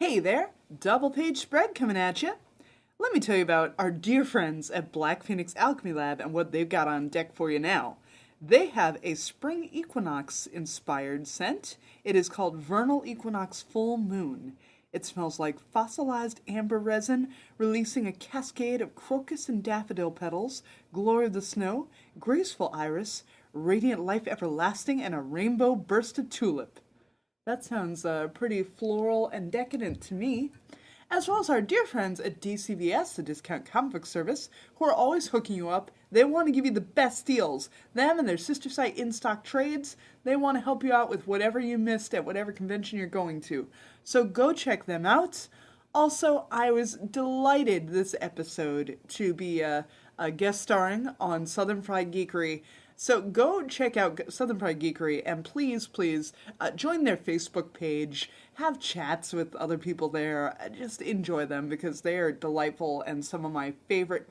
Hey there, double page spread coming at you. Let me tell you about our dear friends at Black Phoenix Alchemy Lab and what they've got on deck for you now. They have a spring equinox inspired scent. It is called Vernal Equinox Full Moon. It smells like fossilized amber resin, releasing a cascade of crocus and daffodil petals, glory of the snow, graceful iris, radiant life everlasting, and a rainbow bursted tulip. That sounds pretty floral and decadent to me. As well as our dear friends at DCVS, the Discount Comic Book Service, who are always hooking you up. They want to give you the best deals. Them and their sister site In Stock Trades, they want to help you out with whatever you missed at whatever convention you're going to. So go check them out. Also, I was delighted this episode to be a guest starring on Southern Fried Geekery. So go check out Southern Fried Geekery and please join their Facebook page. Have chats with other people there. Just enjoy them because they are delightful and some of my favorite,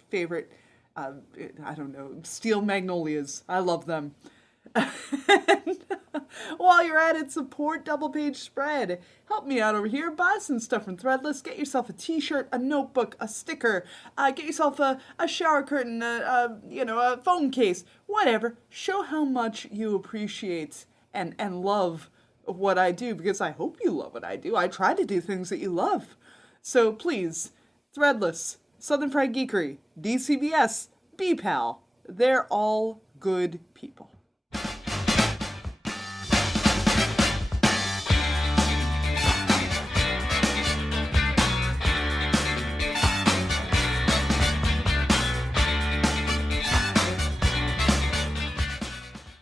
steel magnolias. I love them. And while you're at it, support Double Page Spread. Help me out over here. Buy some stuff from Threadless. Get yourself a t-shirt, a notebook, a sticker. Get yourself a shower curtain, a phone case, whatever. Show how much you appreciate and love what I do, because I hope you love what I do. I try to do things that you love. So please, Threadless, Southern Fried Geekery, DCBS, BPAL, they're all good people.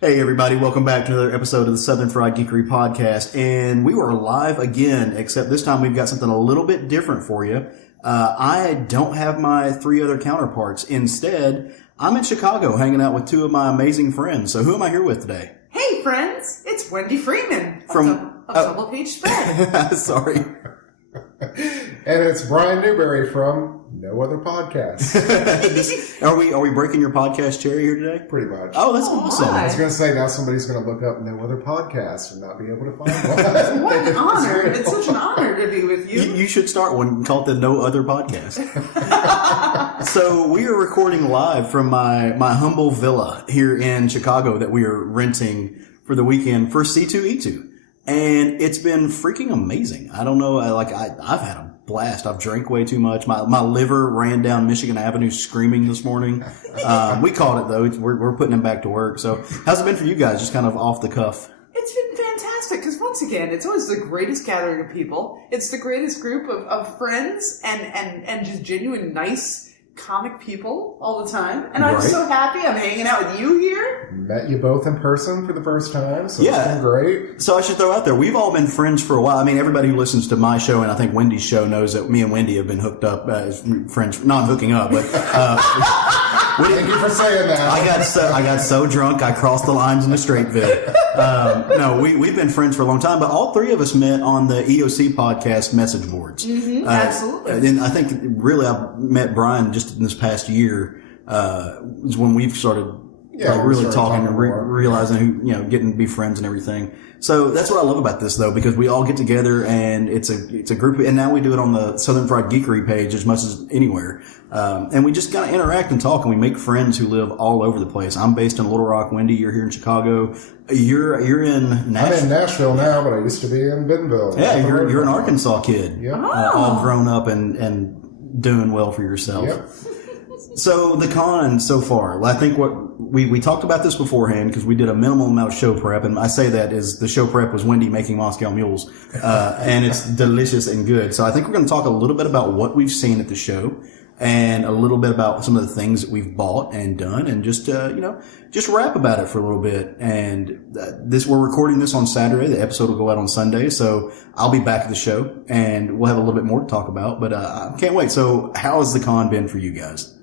Hey everybody, welcome back to another episode of the Southern Fried Geekery podcast, and we are live again, except this time we've got something a little bit different for you. I don't have my three other counterparts. Instead, I'm in Chicago hanging out with two of my amazing friends. So who am I here with today? Hey friends, it's Wendi Freeman of Double Page Spread. Sorry. And it's Brian Newberry from No Other Podcast. Are we breaking your podcast cherry here today? Pretty much. Oh, that's awesome. I was going to say, now somebody's going to look up No Other Podcast and not be able to find one. What an honor. It's such an honor to be with you. You should start one called the No Other Podcast. So we are recording live from my humble villa here in Chicago that we are renting for the weekend for C2E2. And it's been freaking amazing. I don't know, I've had a blast. I've drank way too much. My liver ran down Michigan Avenue screaming this morning. We caught it though. We're putting him back to work. So how's it been for you guys? Just kind of off the cuff. It's been fantastic because once again, it's always the greatest gathering of people. It's the greatest group of friends and just genuine nice comic people all the time. And I'm so happy I'm hanging out with you here. Met you both in person for the first time, so Yeah. It's been great. So I should throw out there, we've all been friends for a while. I mean, everybody who listens to my show and I think Wendy's show knows that me and Wendi have been hooked up as friends. Not hooking up, but Thank you for saying that. I got so drunk I crossed the lines in the straight bit. No, we've been friends for a long time, but all three of us met on the EOC podcast message boards. Mm-hmm, absolutely. And I think really I've met Brian just in this past year, is when we've started really talking and realizing who, getting to be friends and everything. So that's what I love about this though, because we all get together and it's a group, and now we do it on the Southern Fried Geekery page as much as anywhere. And we just kind of interact and talk, and we make friends who live all over the place. I'm based in Little Rock. Wendi, you're here in Chicago. You're in Nashville. I'm in Nashville now, but I used to be in Bentonville. Yeah, you're an Arkansas kid. Yep. All grown up and doing well for yourself. Yep. So the con so far, I think what we talked about this beforehand because we did a minimal amount of show prep, and I say that as the show prep was Wendi making Moscow mules, and it's delicious and good. So I think we're going to talk a little bit about what we've seen at the show, and a little bit about some of the things that we've bought and done, and just rap about it for a little bit. And we're recording this on Saturday. The episode will go out on Sunday, so I'll be back at the show, and we'll have a little bit more to talk about. But I can't wait. So how has the con been for you guys?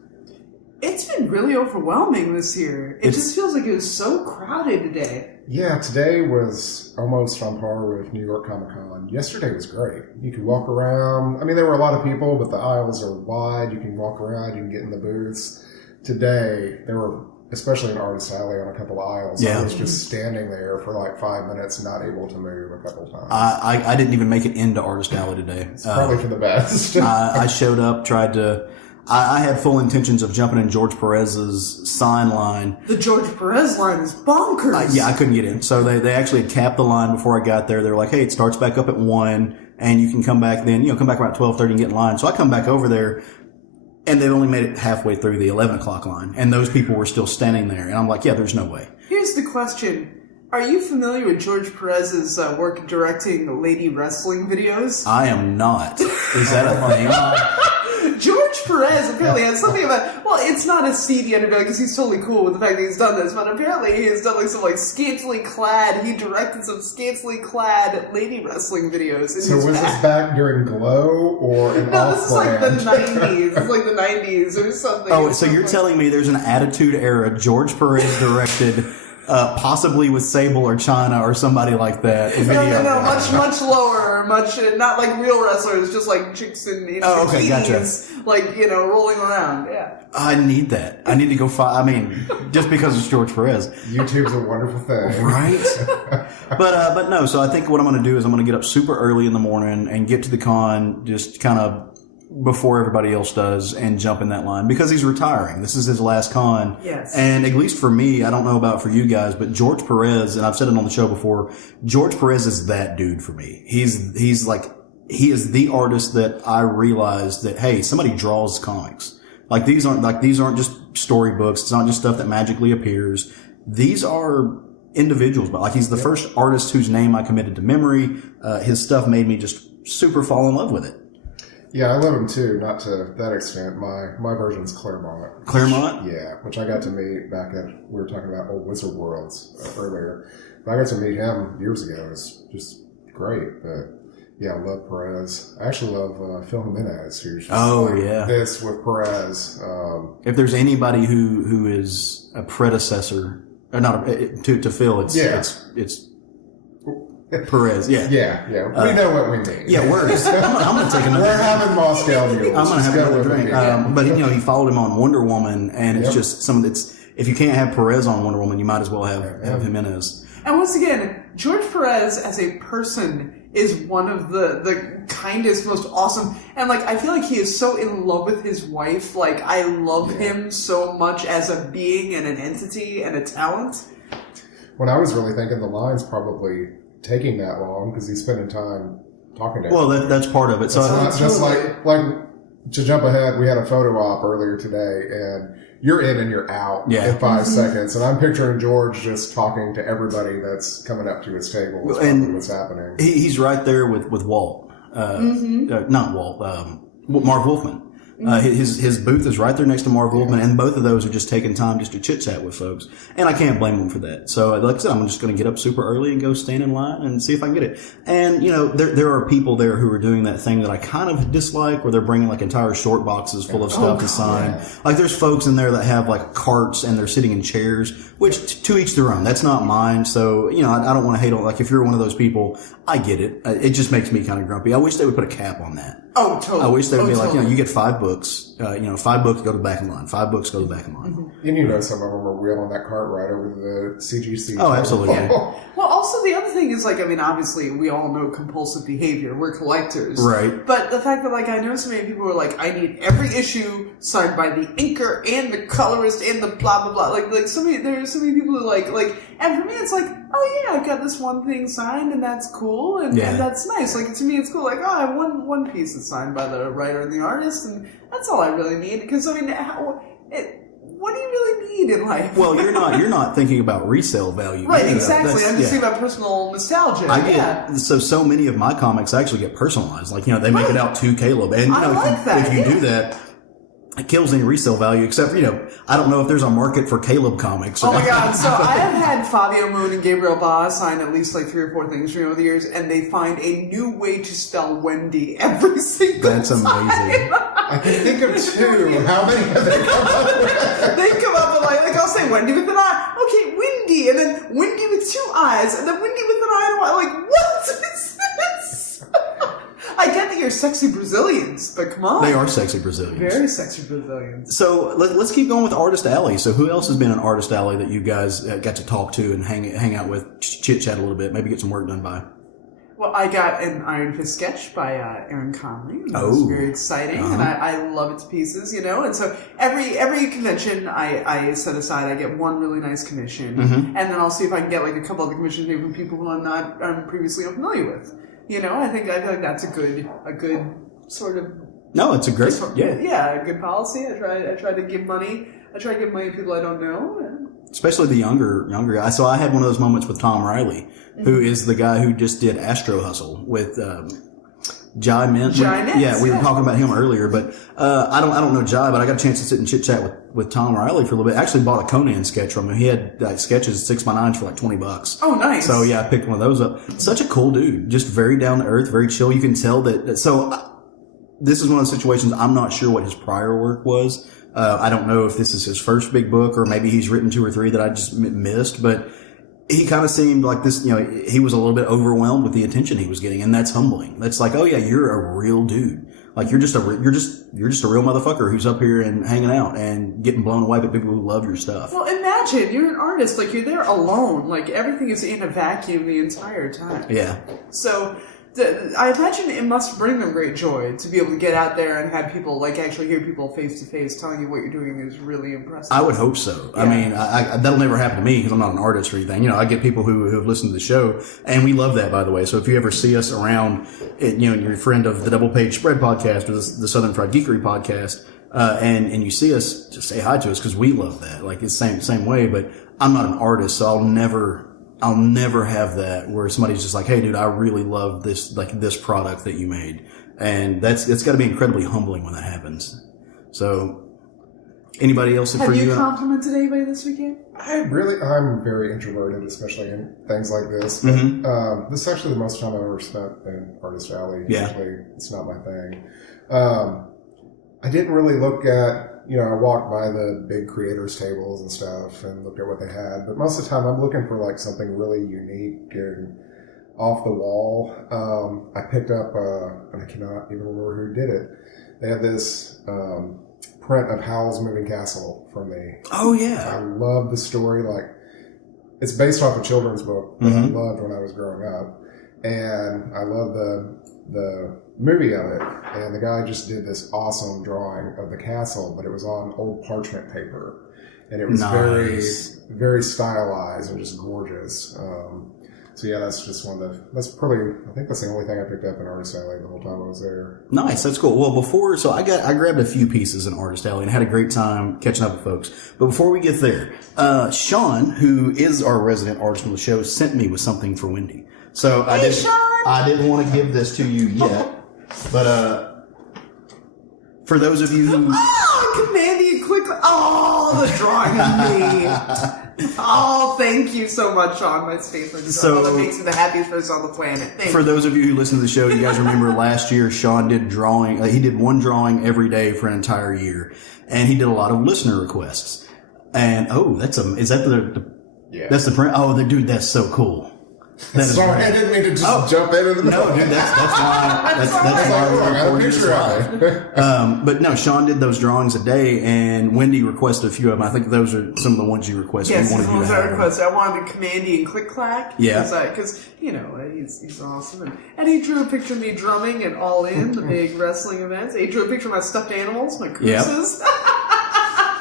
It's been really overwhelming this year. It just feels like it was so crowded today. Yeah, today was almost on par with New York Comic Con. Yesterday was great. You could walk around. I mean, there were a lot of people, but the aisles are wide. You can walk around. You can get in the booths. Today, there were especially in Artist Alley on a couple aisles. Yeah. I was just standing there for like 5 minutes, not able to move a couple times. I didn't even make it into Artist Alley today. It's probably for the best. I showed up, tried to. I had full intentions of jumping in George Perez's sign line. The George Perez line is bonkers. Yeah, I couldn't get in. So they actually had capped the line before I got there. They're like, hey, it starts back up at 1, and you can come back then, come back around 12:30 and get in line. So I come back over there, and they've only made it halfway through the 11 o'clock line, and those people were still standing there. And I'm like, yeah, there's no way. Here's the question. Are you familiar with George Perez's work directing lady wrestling videos? I am not. Is that a thing? George Perez apparently has something about, well, it's not a seedy underdog because he's totally cool with the fact that he's done this, but apparently he has done like some scantily clad, he directed some scantily clad lady wrestling videos. So was this back during Glow or an No, this is like the off-brand? 90s. It's like the 90s or something. Oh, so you're telling me there's an Attitude Era George Perez directed, possibly with Sable or China or somebody like that. Video. No, much lower, not like real wrestlers, just like chicks in okay, gotcha. bikinis, rolling around. Yeah. I need that. I need to go just because it's George Perez. YouTube's a wonderful thing. Right? But no, so I think what I'm going to do is I'm going to get up super early in the morning and get to the con just kind of before everybody else does and jump in that line because he's retiring. This is his last con. Yes. And at least for me, I don't know about for you guys, but George Perez, and I've said it on the show before, George Perez is that dude for me. He is the artist that I realized that, hey, somebody draws comics. These aren't just storybooks. It's not just stuff that magically appears. These are individuals, but he's the first artist whose name I committed to memory. His stuff made me just super fall in love with it. Yeah, I love him too, not to that extent. My version's Claremont. Claremont? Which I got to meet back at, we were talking about old Wizard Worlds earlier. But I got to meet him years ago. It was just great. But yeah, I love Perez. I actually love Phil Jimenez, who's just this with Perez. If there's anybody who is a predecessor, or not to Phil, it's Perez, yeah. We know what we mean. Yeah, I'm going to take another. We're having Moscow Mules. I'm going to have another drink. But he followed him on Wonder Woman, and it's just if you can't have Perez on Wonder Woman, you might as well have Jimenez. And once again, George Perez as a person is one of the kindest, most awesome, and I feel like he is so in love with his wife. I love him so much as a being and an entity and a talent. When I was really thinking the line's probably taking that long because he's spending time talking to him. Well, that's part of it. So it's not just like to jump ahead, we had a photo op earlier today, and you're in and you're out in 5 seconds. And I'm picturing George just talking to everybody that's coming up to his table and what's happening. He's right there with Walt. Not Walt. Marv Wolfman. His booth is right there next to Marv Wolfman, and both of those are just taking time just to chit chat with folks, and I can't blame them for that. So, like I said, I'm just going to get up super early and go stand in line and see if I can get it. And there are people there who are doing that thing that I kind of dislike, where they're bringing entire short boxes full of stuff to sign. There's folks in there that have carts and they're sitting in chairs, which to each their own. That's not mine. So I don't want to hate on if you're one of those people. I get it. It just makes me kind of grumpy. I wish they would put a cap on that. Oh, totally. I wish they would be you get 5 books. 5 books, go to the back in line. 5 books, go to the back in line. And some of them are wheeling that cart right over the CGC. Oh, absolutely. Yeah. Well, also the other thing is obviously we all know compulsive behavior. We're collectors. Right. But the fact that I know so many people who are I need every issue signed by the inker and the colorist and the blah, blah, blah. There are so many people who and for me it's oh yeah, I've got this one thing signed and that's cool and that's nice. To me it's cool. I have one piece that's signed by the writer and the artist, and that's all I really need. Because what do you really need in life? Well, you're not thinking about resale value, right? Exactly. I'm just thinking about personal nostalgia. I get so many of my comics actually get personalized. They make it out to Caleb, and if you do that, it kills any resale value. Except I don't know if there's a market for Caleb comics. Oh my god! So I have had Fabio Moon and Gabriel Ba sign at least 3 or 4 things over the years, and they find a new way to spell Wendi every single That's time. amazing. I can think of 2. How many have they come up with? They come up with I'll say Wendi with an eye. Okay, Windy, and then Windy with 2 eyes, and then Windy with an eye and a Y. What is this? I get that you're sexy Brazilians, but come on. They are sexy Brazilians. Very sexy Brazilians. So let's keep going with Artist Alley. So who else has been in Artist Alley that you guys got to talk to and hang out with, chit chat a little bit, maybe get some work done by? Well, I got an Iron Fist sketch by Aaron Conley. It was very exciting, and I love its pieces, you know. And so every convention I set aside, I get one really nice commission, and then I'll see if I can get like a couple other commissions maybe from people who I'm previously unfamiliar with. You know, I feel like that's a good sort of. No, it's a great a good policy. I try to give money. I try to give money to people I don't know. Especially the younger guys. So I had one of those moments with Tom Riley, who is the guy who just did Astro Hustle with Jai Mint. Yeah, we were talking about him earlier, but I don't know Jai, but I got a chance to sit and chit chat with Tom Riley for a little bit. I actually bought a Conan sketch from him. He had like sketches 6x9s for like $20. Oh, nice. So yeah, I picked one of those up. Such a cool dude, just very down to earth, very chill. You can tell that. So this is one of those situations. I'm not sure what his prior work was. I don't know if this is his first big book or maybe he's written 2 or 3 that I just missed, but he kind of seemed like this, you know, he was a little bit overwhelmed with the attention he was getting, and that's humbling. That's like, oh yeah, you're a real dude. Like you're just a real motherfucker who's up here and hanging out and getting blown away by people who love your stuff. Well, imagine you're an artist, like you're there alone, like everything is in a vacuum the entire time. Yeah. So I imagine it must bring them great joy to be able to get out there and have people, like, actually hear people face to face telling you what you're doing is really impressive. I would hope so. Yeah. I mean, that'll never happen to me because I'm not an artist or anything. You know, I get people who have listened to the show, and we love that, by the way. So if you ever see us around, you know, you're a friend of the Double Page Spread podcast or the Southern Fried Geekery podcast, and you see us, just say hi to us because we love that. Like, it's same way, but I'm not an artist, so I'll never have that where somebody's just like, hey dude, I really love this, like this product that you made. And it's got to be incredibly humbling when that happens. So anybody else have you complimented anybody this weekend? I'm very introverted, especially in things like this. But, this is actually the most time I've ever spent in Artist Alley. Yeah. Usually it's not my thing. I didn't really look at, you know, I walked by the big creators tables and stuff and looked at what they had, but most of the time I'm looking for like something really unique and off the wall. I picked up, and I cannot even remember who did it. They had this print of Howl's Moving Castle from me. Oh yeah. I love the story. Like, it's based off a children's book that I loved when I was growing up. And I love the movie of it, and the guy just did this awesome drawing of the castle, but it was on old parchment paper, and it was very, very stylized and just gorgeous. So yeah, that's just I think that's the only thing I picked up in Artist Alley the whole time I was there. Nice, that's cool. Well, I grabbed a few pieces in Artist Alley and had a great time catching up with folks. But before we get there, Sean, who is our resident artist on the show, sent me with something for Wendi. So I didn't want to give this to you yet, but for those of you who Commandy quickly. Oh, the drawing of me. Oh, thank you so much, Sean. My favorite. So that makes me the happiest person on the planet. For those of you who listen to the show, you guys remember last year Sean did drawing. He did one drawing every day for an entire year, and he did a lot of listener requests. And is that the yeah. That's the print? Oh, dude, that's so cool. Sorry, I didn't mean to just jump into the No, dude, that's why we're recording this live. But no, Sean did those drawings a day, and Wendi requested a few of them. I think those are some of the ones you requested. Yes, those ones I requested. I wanted the Commandy and Click Clack. Yeah. Because, you know, he's awesome. And he drew a picture of me drumming at All In, the big wrestling events. He drew a picture of my stuffed animals, my cruises. Yep.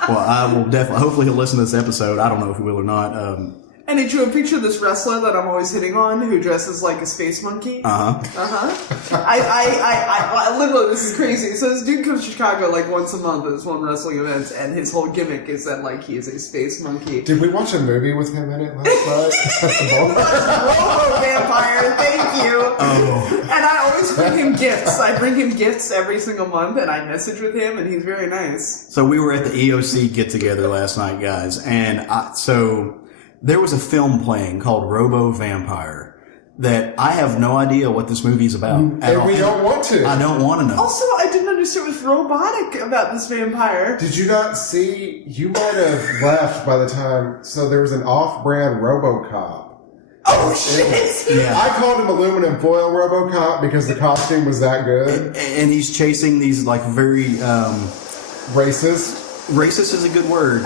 Well, I will definitely, hopefully he'll listen to this episode. I don't know if he will or not. And he drew a picture of this wrestler that I'm always hitting on, who dresses like a space monkey. I literally, this is crazy. So this dude comes to Chicago like once a month at this one wrestling event, and his whole gimmick is that like he is a space monkey. Did we watch a movie with him in it last night? Robo Vampire, thank you. Oh. And I always bring him gifts. I bring him gifts every single month, and I message with him, and he's very nice. So we were at the EOC get together last night, guys, and there was a film playing called Robo Vampire that I have no idea what this movie's about at all. And we don't want to. I don't want to know. Also, I didn't understand what was robotic about this vampire. Did you not see? You might have left by the time. So there was an off-brand RoboCop. Oh shit! Yeah. I called him aluminum foil RoboCop because the costume was that good. And he's chasing these like very Racist racist is a good word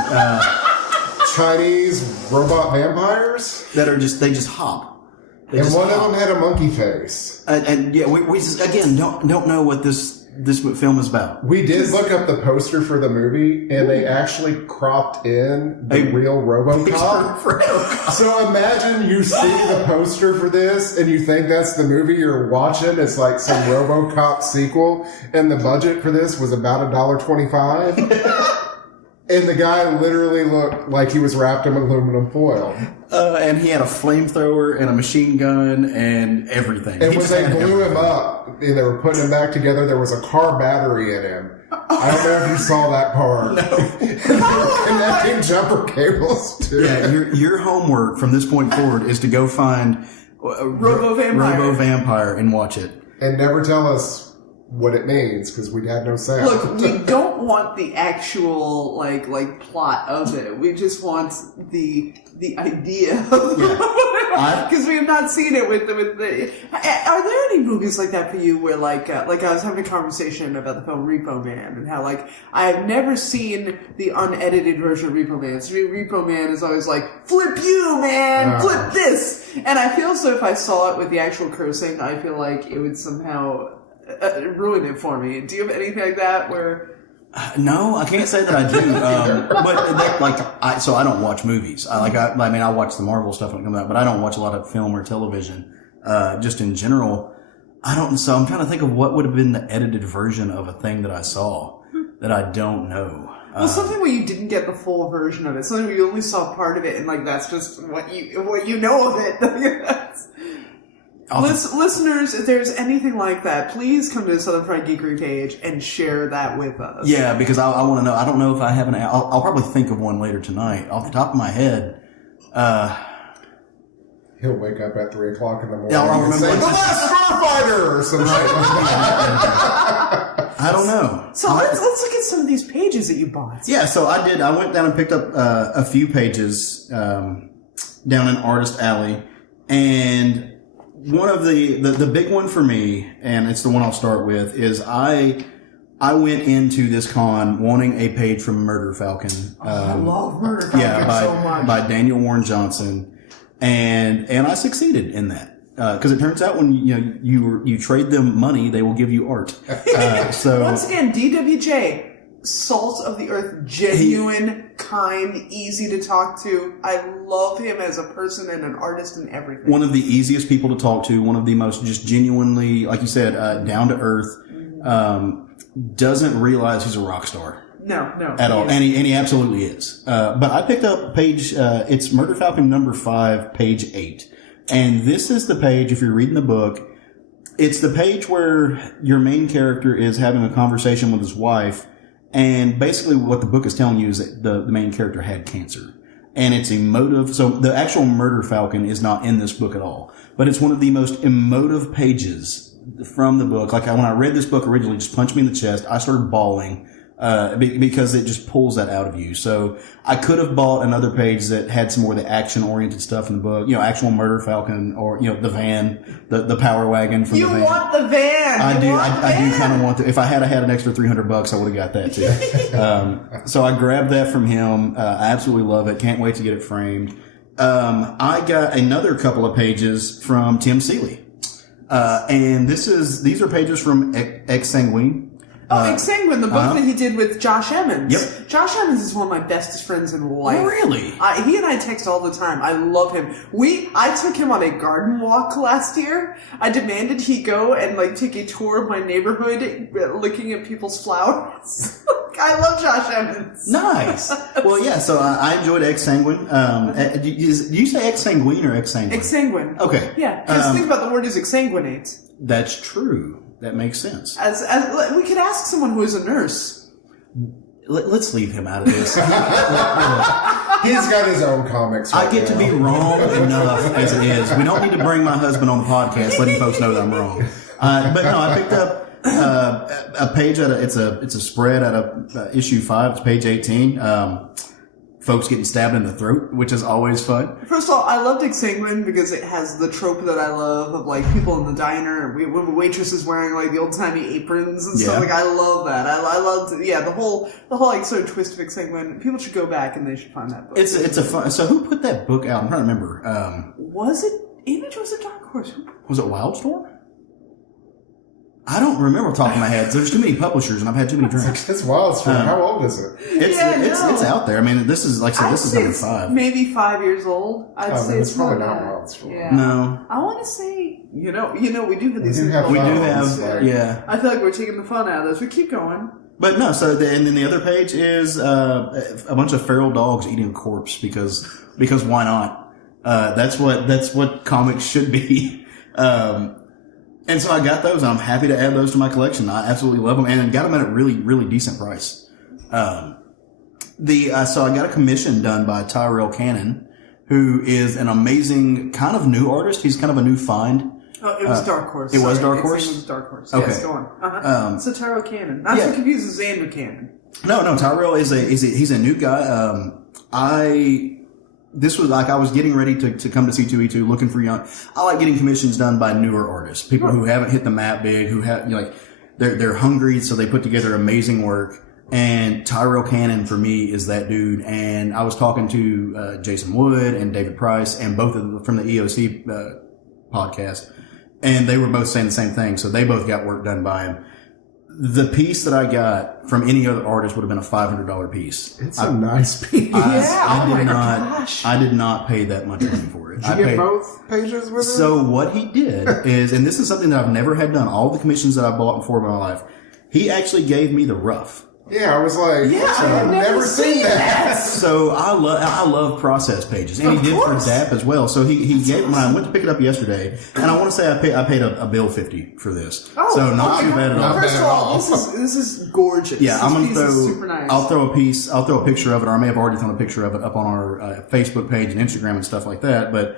Chinese robot vampires, that are they just hop. They and just one hop. of them had a monkey face. And yeah, we just, again don't know what this film is about. We did look up the poster for the movie, and they actually cropped in the real RoboCop. So imagine you see the poster for this, and you think that's the movie you're watching. It's like some RoboCop sequel, and the budget for this was about $1.25. And the guy literally looked like he was wrapped in aluminum foil. And he had a flamethrower and a machine gun and everything. And when they blew him up and they were putting him back together, there was a car battery in him. I don't know if you saw that part. No. Connecting jumper cables too. Yeah, your homework from this point forward is to go find Robo Vampire and watch it. And never tell us what it means, because we'd have no sound. Look, we don't want the actual like plot of it. We just want the idea of because we have not seen it with the. Are there any movies like that for you where like I was having a conversation about the film Repo Man and how like I have never seen the unedited version of Repo Man. So Repo Man is always like flip you man, flip this, and I feel so if I saw it with the actual cursing, I feel like it would somehow ruin it for me. Do you have anything like that where? No, I can't say that I do. But so I don't watch movies. I watch the Marvel stuff when it comes out, but I don't watch a lot of film or television. Just in general, I don't. So I'm trying to think of what would have been the edited version of a thing that I saw that I don't know. Well, something where you didn't get the full version of it. Something where you only saw part of it, and like that's just what you know of it. Listeners, if there's anything like that, please come to the Southern Fried Geekery page and share that with us. Yeah, because I want to know. I don't know if I have an. I'll probably think of one later tonight. Off the top of my head, he'll wake up at 3 o'clock in the morning. Yeah, I'll and remember say, like "The Last Starfighter" or some shit. I don't know. So let's look at some of these pages that you bought. Yeah, so I did. I went down and picked up a few pages down in Artist Alley, and one of the big one for me, and it's the one I'll start with, is I went into this con wanting a page from Murder Falcon. I love Murder Falcon so much. By Daniel Warren Johnson, and I succeeded in that. Because it turns out when you trade them money, they will give you art. So once again, DWJ, salt of the earth, genuine, kind, easy to talk to. I love him as a person and an artist and everything. One of the easiest people to talk to. One of the most just genuinely, like you said, down to earth. Doesn't realize he's a rock star. No, at all, and he absolutely is. But I picked up page. It's Murder Falcon number 5, page 8. And this is the page, if you're reading the book, it's the page where your main character is having a conversation with his wife, and basically what the book is telling you is that the main character had cancer. And it's emotive. So the actual Murder Falcon is not in this book at all, but it's one of the most emotive pages from the book. Like when I read this book originally, just punched me in the chest. I started bawling. Because it just pulls that out of you. So I could have bought another page that had some more of the action-oriented stuff in the book. Actual Murder Falcon, or the van, the power wagon from the van. You want the van. I do kind of want to. If I had an extra $300, I would have got that too. So I grabbed that from him. I absolutely love it. Can't wait to get it framed. I got another couple of pages from Tim Seeley. And these are pages from Ex Sanguine. Exsanguine, the book that he did with Josh Emmons. Yep. Josh Emmons is one of my bestest friends in life. Really? He and I text all the time. I love him. I took him on a garden walk last year. I demanded he go and take a tour of my neighborhood, looking at people's flowers. I love Josh Emmons. Nice. Well, yeah. So I enjoyed Ex Sanguine. Do you say Ex Sanguine or Ex Sanguine? Ex Sanguine. Okay. Yeah. Because think about the word is exsanguinate. That's true. That makes sense. As we could ask someone who is a nurse. Let's leave him out of this. He's got his own comics. I get to be wrong enough as it is. We don't need to bring my husband on the podcast, letting folks know that I'm wrong. But no, I picked up a page it's a spread out of issue 5. It's page 18. Folks, folks getting stabbed in the throat, which is always fun. First of all, I love Dick Sanguine because it has the trope that I love of like people in the diner when the waitress is wearing like the old timey aprons and stuff. Yeah. Like I love that. I love the whole like sort of twist of Dick Sanguine. People should go back and they should find that book. It's a fun. So who put that book out? I'm trying to remember. Was it Image or was it Dark Horse? Was it Wildstorm? I don't remember off the top of my head. There's too many publishers, and I've had too many drinks. It's Wildstorm. How old is it? It's out there. I mean, this is like I said. This is number 5. Maybe 5 years old. I'd say it's probably more not than that. Wildstorm. Yeah. No. I want to say, we do have these. We do have We do phones, have, like- yeah. I feel like we're taking the fun out of this. We keep going. But no, so and then the other page is a bunch of feral dogs eating a corpse because why not? That's what comics should be. And so I got those, and I'm happy to add those to my collection. I absolutely love them, and got them at a really, really decent price. So I got a commission done by Tyrell Cannon, who is an amazing kind of new artist. He's kind of a new find. Oh, it was Dark Horse. It was Sorry, Dark Horse? It was Dark Horse. Okay. Yes, go on. So Tyrell Cannon. Not to confuse with Xander Cannon. No, Tyrell he's a new guy. This was like I was getting ready to come to C2E2 looking for young. I like getting commissions done by newer artists, people who haven't hit the map big, who have they're hungry, so they put together amazing work. And Tyrell Cannon for me is that dude. And I was talking to Jason Wood and David Price, and both of them from the EOC podcast, and they were both saying the same thing. So they both got work done by him. The piece that I got from any other artist would have been a $500 piece. It's a nice piece. I did not pay that much money for it. Did you get both pages with it? So what he did is, and this is something that I've never had done, all the commissions that I bought before in my life, he actually gave me the rough. Yeah, I was like, I've never seen that. So I love process pages, and he did for DAP as well. So he gave when I went to pick it up yesterday, and I want to say I paid a bill $50 for this. So not too bad at all. First of all, this is gorgeous. Yeah, I'm gonna throw. Super nice. I'll throw a picture of it, or I may have already thrown a picture of it up on our Facebook page and Instagram and stuff like that. But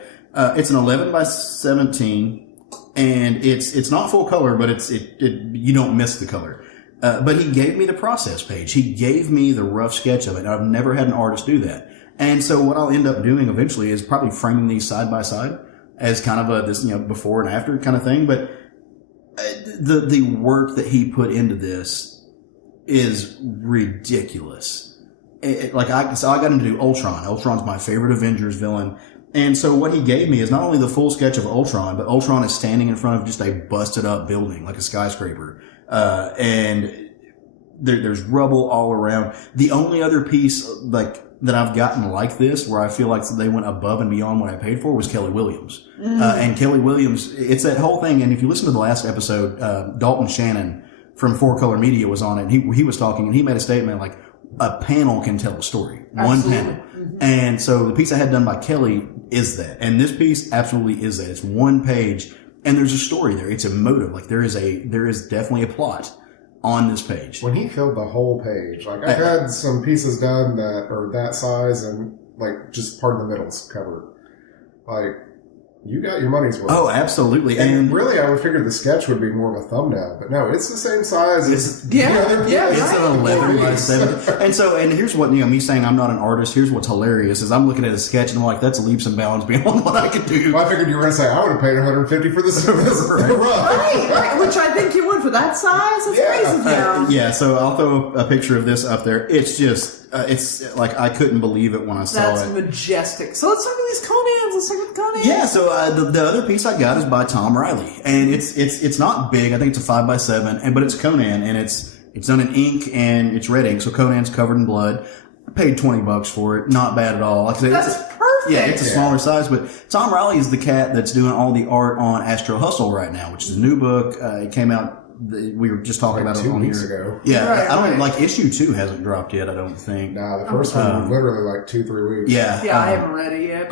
it's an 11 by 17, and it's not full color, but you don't miss the color. But he gave me the process page. He gave me the rough sketch of it. I've never had an artist do that. And so what I'll end up doing eventually is probably framing these side by side as kind of this before and after kind of thing. But the work that he put into this is ridiculous. I got him to do Ultron. Ultron's my favorite Avengers villain. And so what he gave me is not only the full sketch of Ultron, but Ultron is standing in front of just a busted up building, like a skyscraper. And there's rubble all around. The only other piece that I've gotten like this, where I feel like they went above and beyond what I paid for, was Kelly Williams. And Kelly Williams, it's that whole thing. And if you listen to the last episode, Dalton Shannon from 4Color Media was on it. And he was talking, and he made a statement like, a panel can tell a story. One panel. And so the piece I had done by Kelly is that. And this piece absolutely is that. It's one page. And there's a story there. It's emotive. Like there is definitely a plot on this page. When he filled the whole page, like I've had some pieces done that are that size and like just part of the middle's covered. Like you got your money's worth. Oh, absolutely. And really, I would figure the sketch would be more of a thumbnail, but no, it's the same size as the other. It's an 11 by 7. And here's what, me saying I'm not an artist, here's what's hilarious is I'm looking at a sketch and I'm like, that's leaps and bounds beyond what I could do. Well, I figured you were going to say, I would have paid $150 for this. Right, which I think you would for that size. That's crazy. So I'll throw a picture of this up there. It's just, it's like, I couldn't believe it when I saw it. That's majestic. So let's talk about these Conans. Let's talk about the Conans. Yeah, so the other piece I got is by Tom Riley, and it's not big. I think it's a 5 by 7, but it's Conan, and it's done in ink and it's red ink. So Conan's covered in blood. I paid $20 for it. Not bad at all. Like I said, that's perfect. Yeah, it's a smaller size, but Tom Riley is the cat that's doing all the art on Astro Hustle right now, which is a new book. It came out. We were just talking about it 2 on weeks here. ago. Yeah, I don't like issue 2 hasn't dropped yet. I don't think. Nah, the first one was literally like 2-3 weeks. Yeah, I haven't read it yet.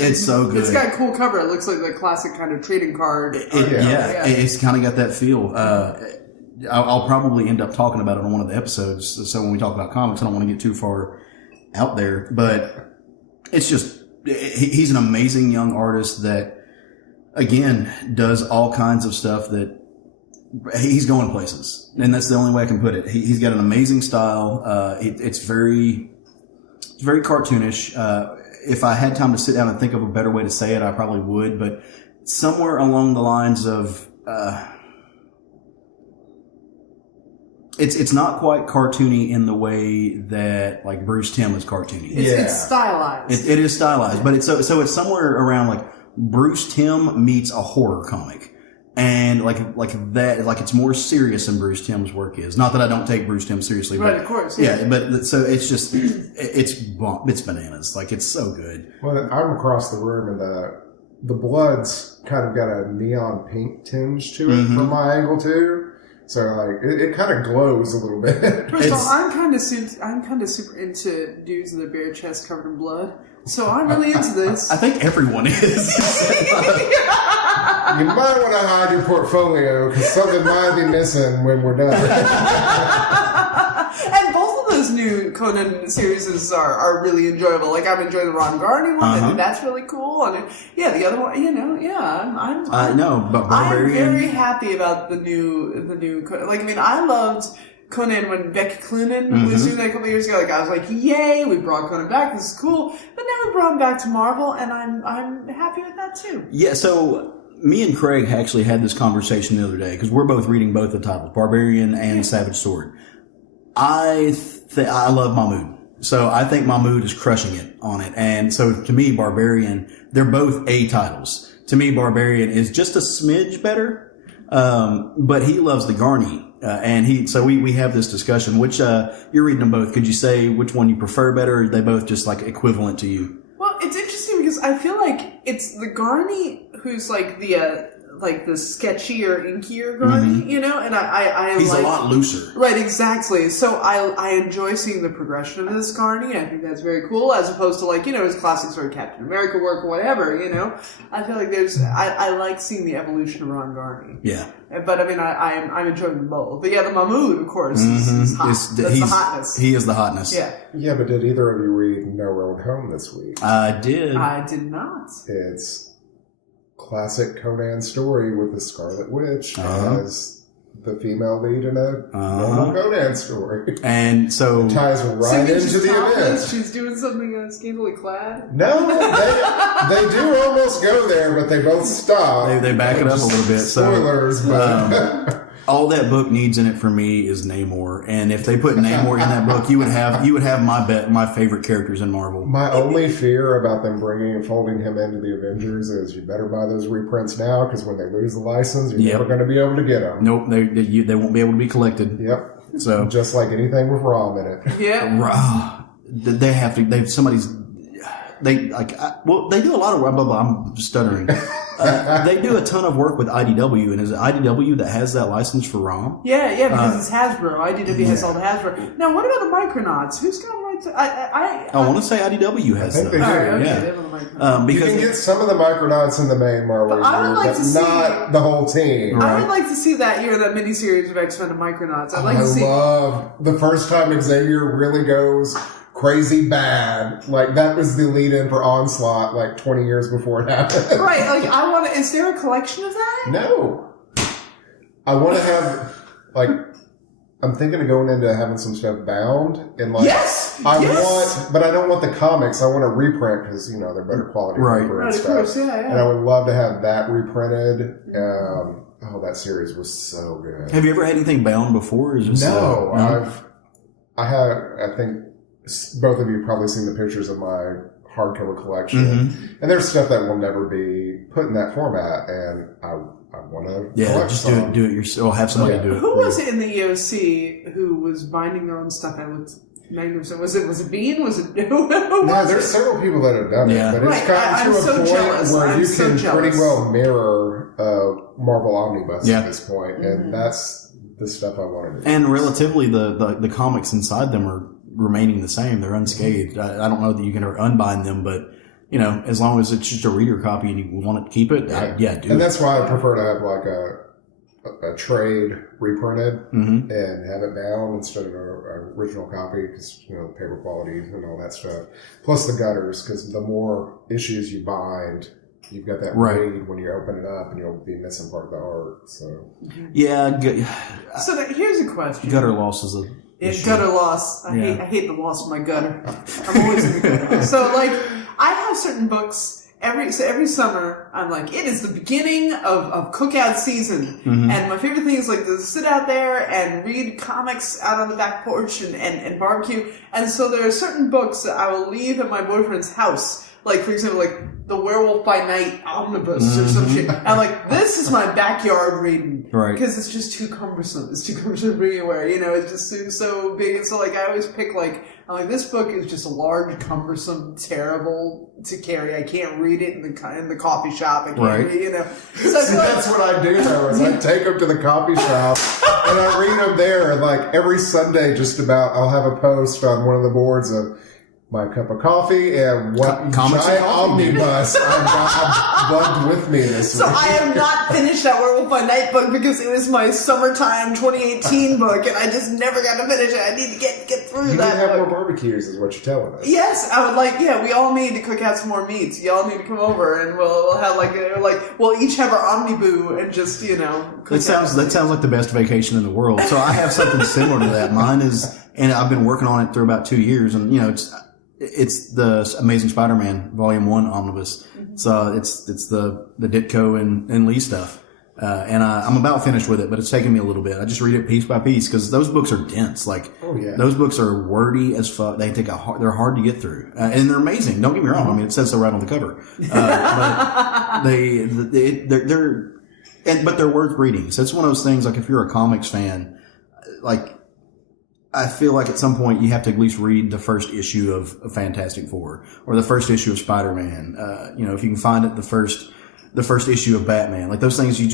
It's so good. It's got a cool cover. It looks like the classic kind of trading card. It's kind of got that feel. I'll probably end up talking about it on one of the episodes. So when we talk about comics, I don't want to get too far out there, but it's just he's an amazing young artist that again does all kinds of stuff that. He's going places, and that's the only way I can put it. He's got an amazing style. It's very very cartoonish. If I had time to sit down and think of a better way to say it, I probably would. But somewhere along the lines of, it's not quite cartoony in the way that like Bruce Timm is cartoony. It's stylized. It is stylized, but so it's somewhere around like Bruce Timm meets a horror comic. And like that, like it's more serious than Bruce Timm's work is. Not that I don't take Bruce Timm seriously, but right, of course, yeah. But so it's just it's bananas. Like it's so good. Well, I'm across the room, and the blood's kind of got a neon pink tinge to it from my angle too. So like it kind of glows a little bit. First of all, I'm kind of super into dudes with their bare chest covered in blood. So I'm really into this. I think everyone is. You might want to hide your portfolio because something might be missing when we're done. And both of those new Conan series are really enjoyable. Like I'm enjoying the Ron Garney one. I think that's really cool. And the other one, I know, but Barbarian. I'm very happy about the new Conan. Like, I mean, I loved Conan when Becky Cloonan was doing that a couple years ago. Like, I was like, yay, we brought Conan back. This is cool. But now we brought him back to Marvel, and I'm happy with that too. Yeah. So me and Craig actually had this conversation the other day because we're both reading both the titles, Barbarian and Savage Sword. I love Mahmood. So I think Mahmood is crushing it on it. And so to me, Barbarian, they're both A titles. To me, Barbarian is just a smidge better. But he loves the Garney. So we have this discussion, which, you're reading them both. Could you say which one you prefer better, or are they both just like equivalent to you? Well, it's interesting because I feel like it's the Garney who's like the sketchier, inkier Garney, you know, and he's a lot looser. Right, exactly. So I enjoy seeing the progression of this Garney. I think that's very cool, as opposed to like, you know, his classic sort of Captain America work or whatever, you know. I feel like I like seeing the evolution of Ron Garney. Yeah. But I mean, I'm enjoying them both. But yeah, the Mahmood, of course, is hot. That's the hotness. He is the hotness. Yeah. Yeah, but did either of you read No Road Home this week? I did. I did not. It's classic Conan story with the Scarlet Witch as the female lead in a normal Conan story. And so it ties right into the event. She's doing something scantily clad? No, they do almost go there, but they both stop. They back it up a little bit. Spoilers, but all that book needs in it for me is Namor. And if they put Namor in that book, you would have my favorite characters in Marvel. My only fear about them bringing and folding him into the Avengers is you better buy those reprints now, because when they lose the license, you're never going to be able to get them. Nope, they won't be able to be collected. Yep. So just like anything with Rom in it. Yeah. They have to. They do a lot of. I'm stuttering. They do a ton of work with IDW, and is it IDW that has that license for ROM? Yeah, because it's Hasbro. IDW has all the Hasbro. Now, what about the Micronauts? Who's got rights? I want to say IDW has them. They do. Yeah. You can get some of the Micronauts in the main Marvel, but not the whole team. Right. I would like to see that miniseries of X-Men and Micronauts. I'd like to see. I love the first time Xavier really goes crazy bad. Like, that was the lead-in for Onslaught, like, 20 years before it happened. Right, like, is there a collection of that? No. I want to have, like, I'm thinking of going into having some stuff bound, and, like, but I don't want the comics, I want a reprint, because, you know, they're better quality paper and stuff. Of course, yeah. And I would love to have that reprinted. That series was so good. Have you ever had anything bound before? No. I think both of you have probably seen the pictures of my hardcover collection, and there's stuff that will never be put in that format, and I want to just do it yourself. Have somebody do it. Who was it in the EOC who was binding their own stuff? I looked magnificent. Was it Bean? Was it who? No, there's several people that have done it, but it's gotten to a point where you can pretty well mirror Marvel Omnibus at this point, and that's the stuff I wanted to do. And relatively, the comics inside them are remaining the same. They're unscathed. I don't know that you can unbind them, but you know, as long as it's just a reader copy and you want to keep it, do it. And that's why I prefer to have like a trade reprinted and have it bound instead of an original copy, because you know, the paper quality and all that stuff. Plus the gutters, because the more issues you bind, you've got that read when you open it up, and you'll be missing part of the art. So So here's a question. Gutter loss is It's gutter loss. I hate the loss of my gutter. I'm always in the gutter. So like, I have certain books. Every summer, I'm like, it is the beginning of cookout season. And my favorite thing is like to sit out there and read comics out on the back porch and barbecue. And so there are certain books that I will leave at my boyfriend's house. Like, for example, like the Werewolf by Night omnibus or some shit. I'm like, this is my backyard reading. Right. Because it's just too cumbersome. It's too cumbersome to bring anywhere. You know, it's just so big. And so, like, I always pick, like, I'm like, this book is just large, cumbersome, terrible to carry. I can't read it in the coffee shop. I can't read, you know. So See, that's what I do, though, is I take them to the coffee shop, and I read them there. And, like, every Sunday, just about, I'll have a post on one of the boards of my cup of coffee and what giant omnibus I've lugged with me this So week. I have not finished that Werewolf by Night book because it was my summertime 2018 book, and I just never got to finish it. I need to get through You that need to have book. more barbecues, is what you're telling us. Yes, I would like. Yeah, we all need to cook out some more meats. Y'all need to come over, and we'll have we'll each have our omniboo and just cook That sounds like the best vacation in the world. So I have something similar to that. Mine is, and I've been working on it through about 2 years, and it's the Amazing Spider-Man Volume 1 omnibus. So it's the Ditko and Lee stuff. And I'm about finished with it, but it's taken me a little bit. I just read it piece by piece because those books are dense. Like, those books are wordy as fuck. They're hard to get through. And they're amazing. Don't get me wrong. I mean, it says so right on the cover. But they're worth reading. So it's one of those things, like, if you're a comics fan, like, I feel like at some point you have to at least read the first issue of Fantastic Four or the first issue of Spider-Man. If you can find it, the first issue of Batman. Like, those things to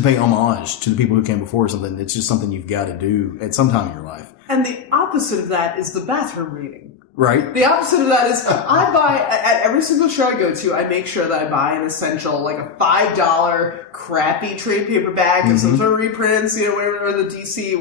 pay homage to the people who came before or something. It's just something you've got to do at some time in your life. And the opposite of that is the bathroom reading. Right. The opposite of that is I buy, at every single show I go to, I make sure that I buy an essential, like a $5 crappy trade paperback and some sort of reprints, whatever the DC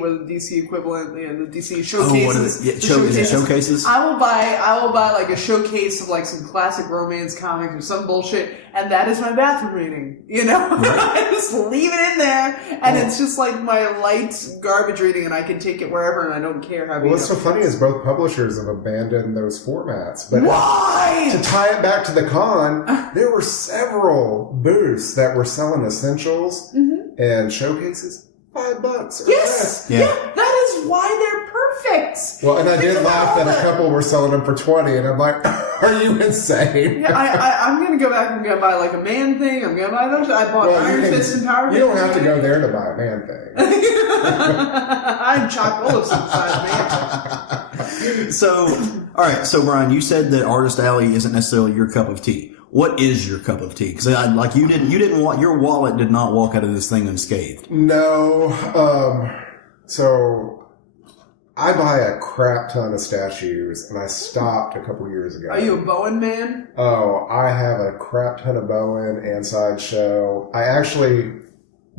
equivalent, the DC showcases. Oh, what is it? Is it showcases? I will buy like a showcase of like some classic romance comics or some bullshit, and that is my bathroom reading, Right. I just leave it in there, and it's just like my light garbage reading, and I can take it wherever, and I don't care how. Well, what's so funny is both publishers have abandoned those formats. But why? To tie it back to the con, there were several booths that were selling essentials and showcases. $5 or less. Yeah, that is why they're perfect. Well, and I did laugh that a couple were selling them for $20, and I'm like, are you insane? Yeah, I'm going to go back and go buy like a Man Thing. I'm going to buy those. I bought Iron Fist and Power. You don't have to go there to buy a Man Thing. I'm chock full of some size, man. So, all right. So, Brian, you said that Artist Alley isn't necessarily your cup of tea. What is your cup of tea? Because your wallet did not walk out of this thing unscathed. No. So I buy a crap ton of statues, and I stopped a couple years ago. Are you a Bowen man? Oh, I have a crap ton of Bowen and Sideshow. I actually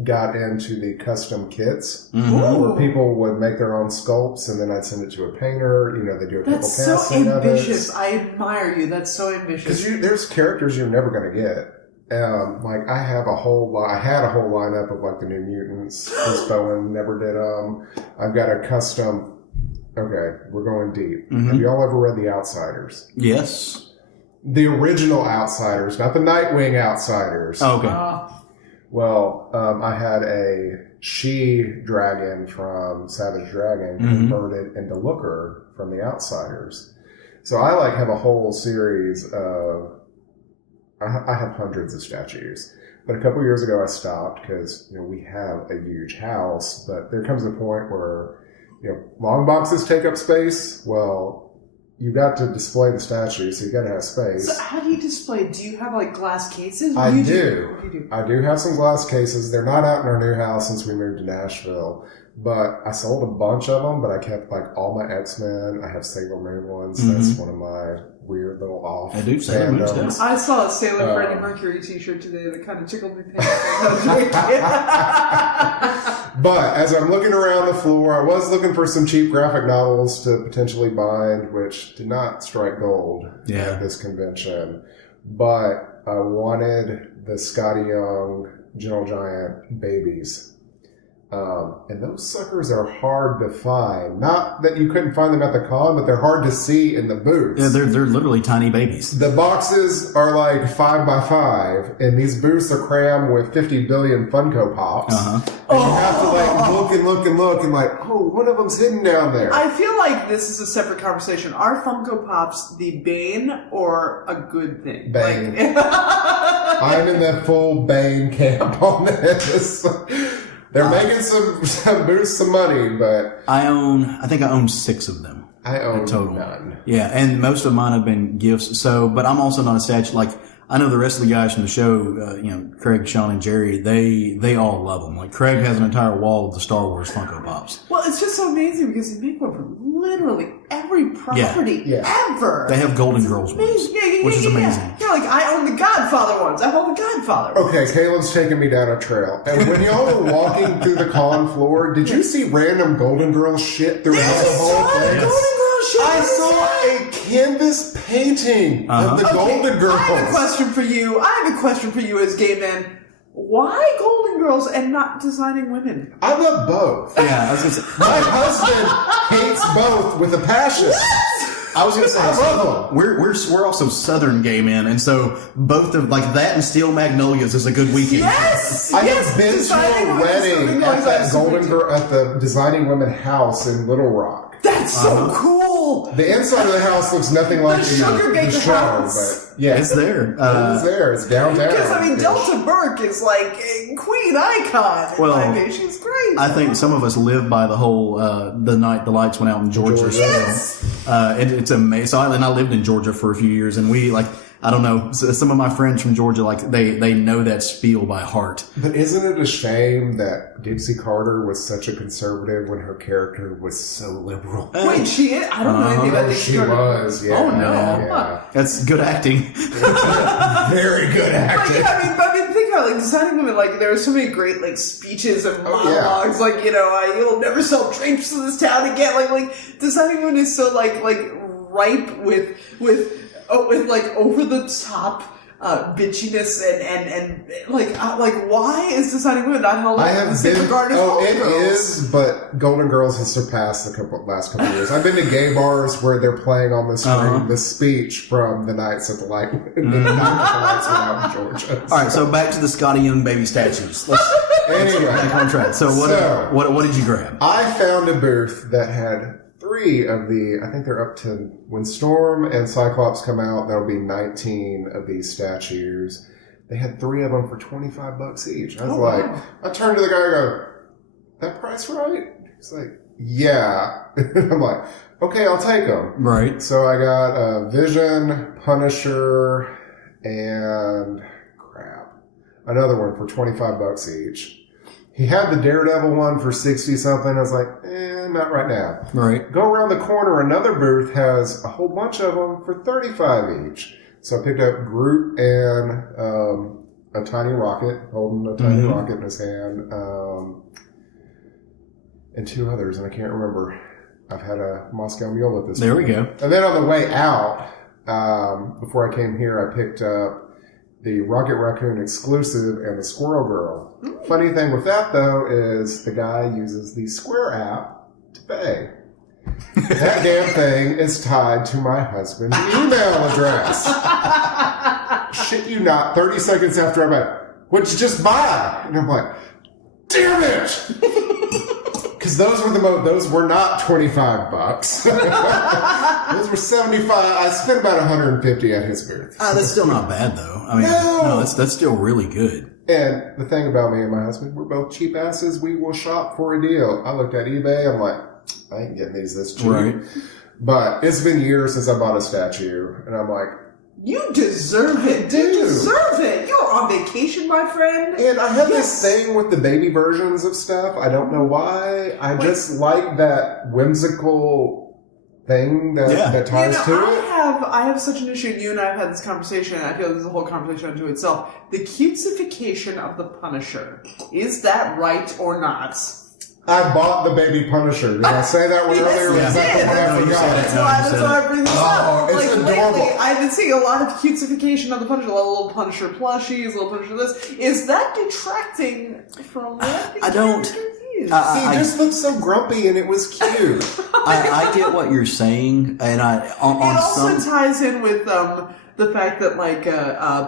got into the custom kits where people would make their own sculpts, and then I'd send it to a painter. They do a couple That's so casting ambitious. of it. I admire you. That's so ambitious. Because there's characters you're never going to get. Like I had a whole lineup of like the New Mutants. Chris Bowen never did them. I've got a custom. Okay, we're going deep. Have y'all ever read The Outsiders? Yes. The original Outsiders, not the Nightwing Outsiders. Oh, okay. Well, I had a she-dragon from Savage Dragon converted into Looker from The Outsiders. So I have a whole series of... I have hundreds of statues. But a couple years ago I stopped because, we have a huge house, but there comes a point where, long boxes take up space. Well, you got to display the statues, so you got to have space. So how do you display? Do you have glass cases? I do. I do have some glass cases. They're not out in our new house since we moved to Nashville. But I sold a bunch of them, but I kept all my X-Men. I have Sailor Moon ones. That's one of my weird little off. I do Sailor Moon stuff. I saw a Sailor Freddie Mercury t-shirt today that kind of tickled me pink. But as I'm looking around the floor, I was looking for some cheap graphic novels to potentially bind, which did not strike gold at this convention. But I wanted the Scotty Young Gentle Giant babies. And those suckers are hard to find. Not that you couldn't find them at the con, but they're hard to see in the booths. Yeah, they're literally tiny babies. The boxes are like 5x5, and these booths are crammed with 50 billion Funko Pops. Uh-huh. And you have to like look and look and look and like, oh, one of them's hidden down there. I feel like this is a separate conversation. Are Funko Pops the bane or a good thing? Bane. I'm in the full Bane camp on this. They're making some boosts some money, but I think I own 6 of them. I own total. none. Yeah, and most of mine have been gifts. So, but I'm also not a statue. Like, I know the rest of the guys from the show, Craig, Sean, and Jerry, they all love them. Like, Craig has an entire wall of the Star Wars Funko Pops. Well, it's just so amazing because they make one for literally every property ever. They have Golden Girls ones, which is amazing. Yeah, like, I own the Godfather ones. I hold the Godfather ones. Okay, Caleb's taking me down a trail. And when y'all were walking through the con floor, did you see random Golden Girls shit throughout the whole thing? I saw a canvas painting of the Golden Girls. I have a question for you. I have a question for you as gay men. Why Golden Girls and not designing women? I love both. Yeah, I was gonna say. My husband hates both with a passion. I was gonna say, I love them. we're also Southern gay men, and so both of like that and Steel Magnolias is a good weekend. Yes, I have been to a wedding at that Golden Girl at the Designing Women house in Little Rock. That's so cool. The inside of the house looks nothing like the show, house. but yeah, It's there. It's there. It's downtown. Because I mean, Delta Burke is like a queen icon. Well, I mean, she's great. I think some of us live by the whole the night the lights went out in Georgia. Yes. It's amazing. So I lived in Georgia for a few years, and we like. I don't know. Some of my friends from Georgia, like they know that spiel by heart. But isn't it a shame that Dixie Carter was such a conservative when her character was so liberal? Wait, she is? I don't know anything about Dixie Carter. Was, yeah. Oh, no. Yeah. That's good acting. Very good acting. I mean, think about like Designing Women. Like there are so many great like speeches and monologues. Like you'll never sell drapes in this town again. Like Designing Women is so like ripe with like over the top bitchiness and like why is Designing Women not held I in the have same been. regard as Oh, Golden it Girls? is, but Golden Girls has surpassed the last couple of years. I've been to gay bars where they're playing on the screen the speech from the nights at the light. The night that the lights went out in Georgia. All right, so back to the Scotty Young baby statues. Anyway, Back on track. So what did you grab? I found a booth that had 3 of the, I think they're up to, when Storm and Cyclops come out, that'll be 19 of these statues. They had 3 of them for $25 each. I was I turned to the guy and go, that price right? He's like, yeah. I'm like, okay, I'll take them. Right. So I got Vision, Punisher, and another one for $25 each. He had the Daredevil one for 60 something. I was like, not right now. Right. Go around the corner. Another booth has a whole bunch of them for $35 each. So I picked up Groot and a tiny rocket, holding a tiny rocket in his hand, and 2 others, and I can't remember. I've had a Moscow Mule at this point. There we go. And then on the way out, before I came here, I picked up the Rocket Raccoon exclusive and the Squirrel Girl. Funny thing with that, though, is the guy uses the Square app to pay. That damn thing is tied to my husband's email address. Shit you not, 30 seconds after I'm like, what'd you just buy? And I'm like, damn it! Because those were not $25. Those were $75. I spent about $150 at his booth. That's still not bad though. I mean, no, that's still really good. And the thing about me and my husband, we're both cheap asses. We will shop for a deal. I looked at eBay. I'm like, I ain't getting these this cheap. Right. But it's been years since I bought a statue, and I'm like, you deserve it. You deserve it. You're on vacation, my friend. And I have this thing with the baby versions of stuff. I don't know why. I just like that whimsical thing that ties to it. I have such an issue, and you and I have had this conversation, and I feel this is a whole conversation unto itself. The cutesification of the Punisher. Is that right or not? I bought the baby Punisher. Did I say that one earlier? Yes, Is that the one I forgot? That's why I bring this up. It's adorable. Lately, I've been seeing a lot of cutesification of the Punisher, a lot of little Punisher plushies, little Punisher this. Is that detracting from what the I don't. character nice. He just looked so grumpy, and it was cute. I get what you're saying, and it also ties in with the fact that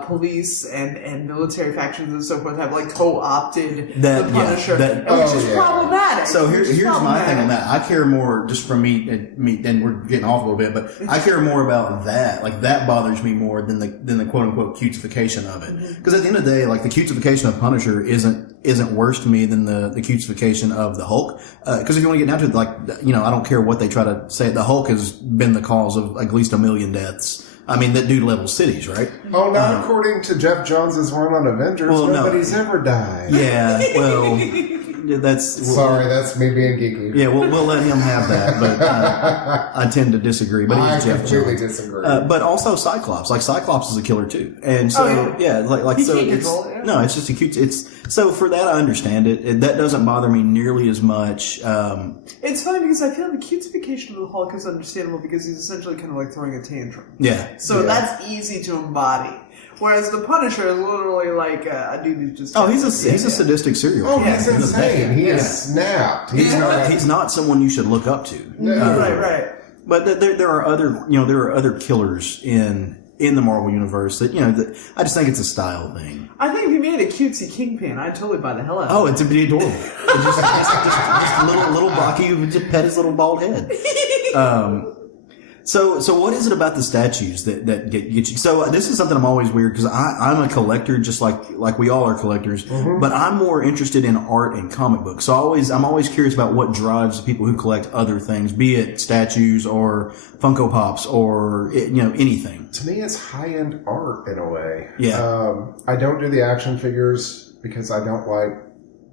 police and military factions and so forth have co-opted the Punisher, which is problematic. So here's my thing on that. I care more just from me, and we're getting off a little bit, but I care more about that. Like that bothers me more than the quote unquote cutesification of it. Because at the end of the day, the cutesification of Punisher isn't worse to me than the cutesification of the Hulk. Because if you want to get down to it, I don't care what they try to say. The Hulk has been the cause of at least 1 million deaths. I mean, that dude levels cities, right? Oh, not according to Jeff Jones's run on Avengers. Well, nobody's ever died. Yeah, well, sorry, that's me being geeky. Yeah, we'll let him have that, but I tend to disagree. But I Jeff completely Jones. disagree. But also Cyclops. Cyclops is a killer too, and so no, it's just a cute. So for that, I understand it. That doesn't bother me nearly as much. It's funny because I feel the cutesification of the Hulk is understandable because he's essentially kind of throwing a tantrum. Yeah. So that's easy to embody. Whereas the Punisher is literally a dude who just... Oh, he's a sadistic serial killer. Oh, he's insane. He is snapped. He's not someone you should look up to. No. Right. But there are other killers in the Marvel universe that I just think it's a style thing. I think if you made a cutesy Kingpin, I'd totally buy the hell out of it. Oh, it'd be adorable. just a little blocky who would just pet his little bald head. So what is it about the statues that get you? So this is something I'm always weird because I'm a collector, just like we all are collectors, but I'm more interested in art and comic books. So I'm always curious about what drives people who collect other things, be it statues or Funko Pops or anything. To me, it's high-end art in a way. Yeah. I don't do the action figures because I don't like.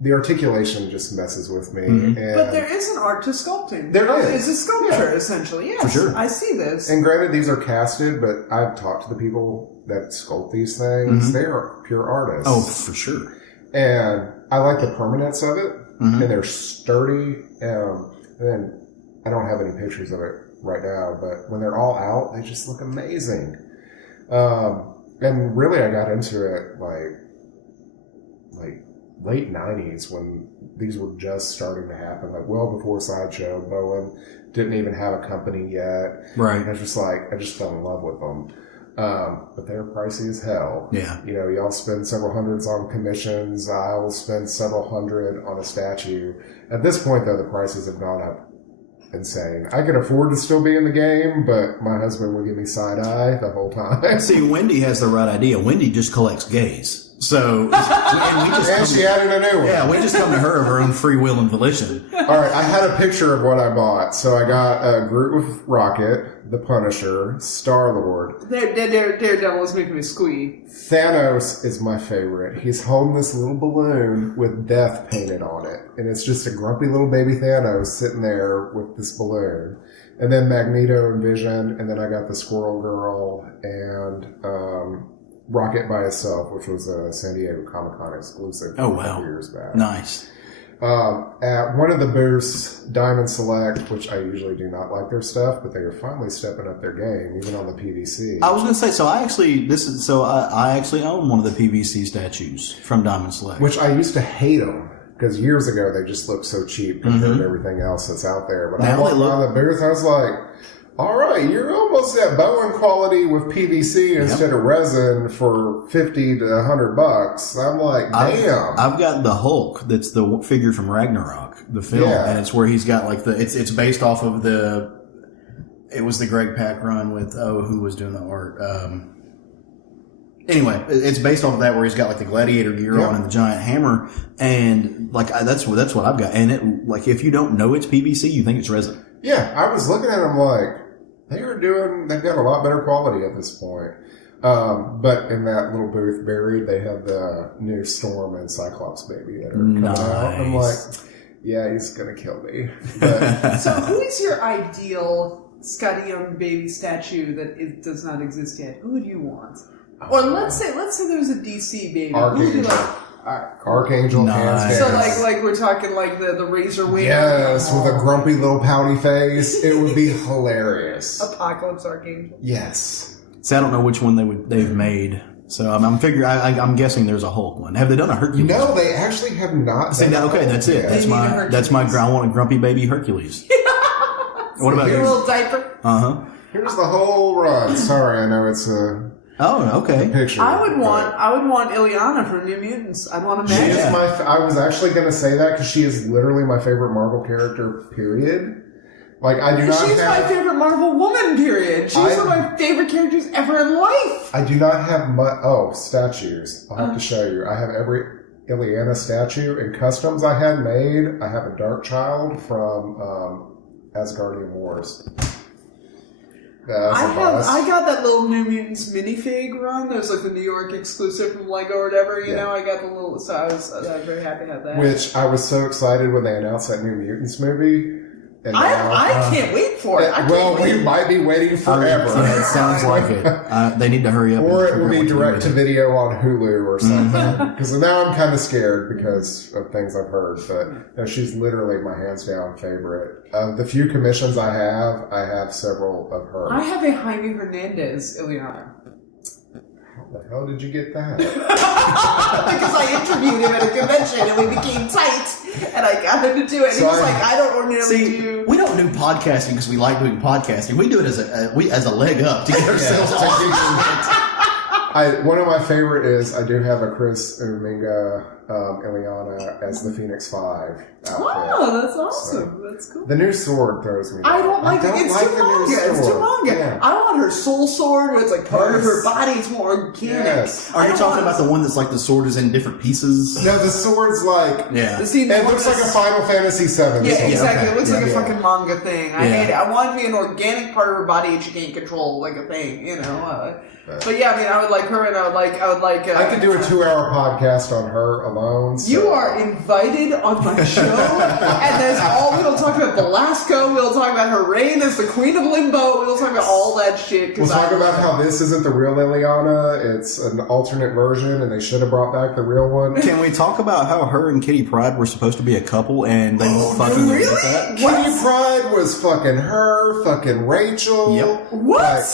The articulation just messes with me. But there is an art to sculpting. There is. It's a sculpture, essentially. Yes, for sure. I see this. And granted, these are casted, but I've talked to the people that sculpt these things. They are pure artists. Oh, for sure. And I like the permanence of it. And they're sturdy. And then I don't have any pictures of it right now, but when they're all out, they just look amazing. And really, I got into it like late 90s when these were just starting to happen, well before Sideshow. Bowen didn't even have a company yet. Right. And I just fell in love with them. But they're pricey as hell. Yeah. Y'all spend several hundreds on commissions. I'll spend several hundred on a statue. At this point, though, the prices have gone up insane. I could afford to still be in the game, but my husband would give me side eye the whole time. See, Wendi has the right idea. Wendi just collects gays. So, and she added a new one. Yeah, we just come to her of her own free will and volition. All right, I had a picture of what I bought. So I got a Groot with Rocket, the Punisher, Star-Lord. Daredevil is making me squeak. Thanos is my favorite. He's holding this little balloon with death painted on it. And it's just a grumpy little baby Thanos sitting there with this balloon. And then Magneto and Vision. And then I got the Squirrel Girl and Rocket by itself, which was a San Diego Comic-Con exclusive. Oh, wow. Years back. Nice. At one of the booths, Diamond Select, which I usually do not like their stuff, but they are finally stepping up their game, even on the PVC. I was going to say, I actually own one of the PVC statues from Diamond Select. Which I used to hate them, because years ago they just looked so cheap compared to everything else that's out there. But I walked on the booth, I was like, all right, you're almost at Bowen quality with PVC instead of resin for $50 to $100. I'm like, damn. I've got the Hulk. That's the figure from Ragnarok, the film, and it's where he's got it's based off of it was the Greg Pak run with who was doing the art. Anyway, it's based off of that where he's got the gladiator gear on and the giant hammer, and that's what I've got. And it if you don't know it's PVC, you think it's resin. Yeah, I was looking at them like. They've got a lot better quality at this point. But in that little booth buried, they have the new Storm and Cyclops baby that are coming out. I'm like, yeah, he's going to kill me. But, so who is your ideal Scotty Young baby statue that does not exist yet? Who would you want? Or let's say there's a DC baby. Who would you like? Archangel, nice. So we're talking the razor wing. Yes, with a grumpy little pouty face. It would be hilarious. Apocalypse Archangel. Yes. See, I don't know which one they've made. So I'm guessing there's a Hulk one. Have they done a Hercules? No, they actually have not. See, okay, that's it. That's my. I want a grumpy baby Hercules. What about Your yours? little diaper. Here's the whole run. Sorry, I know it's a. Oh, okay. Picture. I would want Ileana from New Mutants. I'd want to She imagine. is I was actually going to say that because she is literally my favorite Marvel character. Period. Like I do not. She's my favorite Marvel woman. Period. She's one of my favorite characters ever in life. I do not have statues. I'll have to show you. I have every Ileana statue in customs I had made. I have a Dark Child from Asgardian Wars. I got that little New Mutants minifig run. That was like the New York exclusive from Lego or whatever. You know, I got the little. So I was very happy to have that. Which I was so excited when they announced that New Mutants movie. And I can't wait for it. We might be waiting forever. Yeah, it sounds like it. They need to hurry up. Or it will be direct to video on Hulu or something. Because now I'm kind of scared because of things I've heard. But no, she's literally my hands down favorite. The few commissions I have several of her. I have a Jaime Hernandez Ileana. How the hell did you get that? Because I interviewed him at a convention and we became tight, and I got him to do it. And he was like, "I don't ordinarily do." We don't do podcasting because we like doing podcasting. We do it as a leg up to get ourselves One of my favorite is I do have a Chris Uminga Ileana as the Phoenix 5 outfit. Oh, that's awesome. That's cool. The new sword throws me. I don't like it. It's too manga. It's too manga. Yeah. I want her soul sword where it's like part of her body. It's more organic. Yes. Are you talking about the one that's like the sword is in different pieces? No, the sword's like... Yeah. It looks like a Final Fantasy VII. Yeah, exactly. Okay. It looks like a fucking manga thing. I hate it. I want it to be an organic part of her body and she can't control like a thing, you know. But yeah, I mean, I would like her, and I would like. I could do a 2-hour podcast on her alone. So. You are invited on my show, and there's we'll talk about Belasco. We'll talk about her reign as the Queen of Limbo. We'll talk about all that shit. We'll talk about how this isn't the real Ileana. It's an alternate version, and they should have brought back the real one. Can we talk about how her and Kitty Pryde were supposed to be a couple, and they won't fucking really? get that? Kitty Pryde was fucking her, fucking Rachel. Yep. What?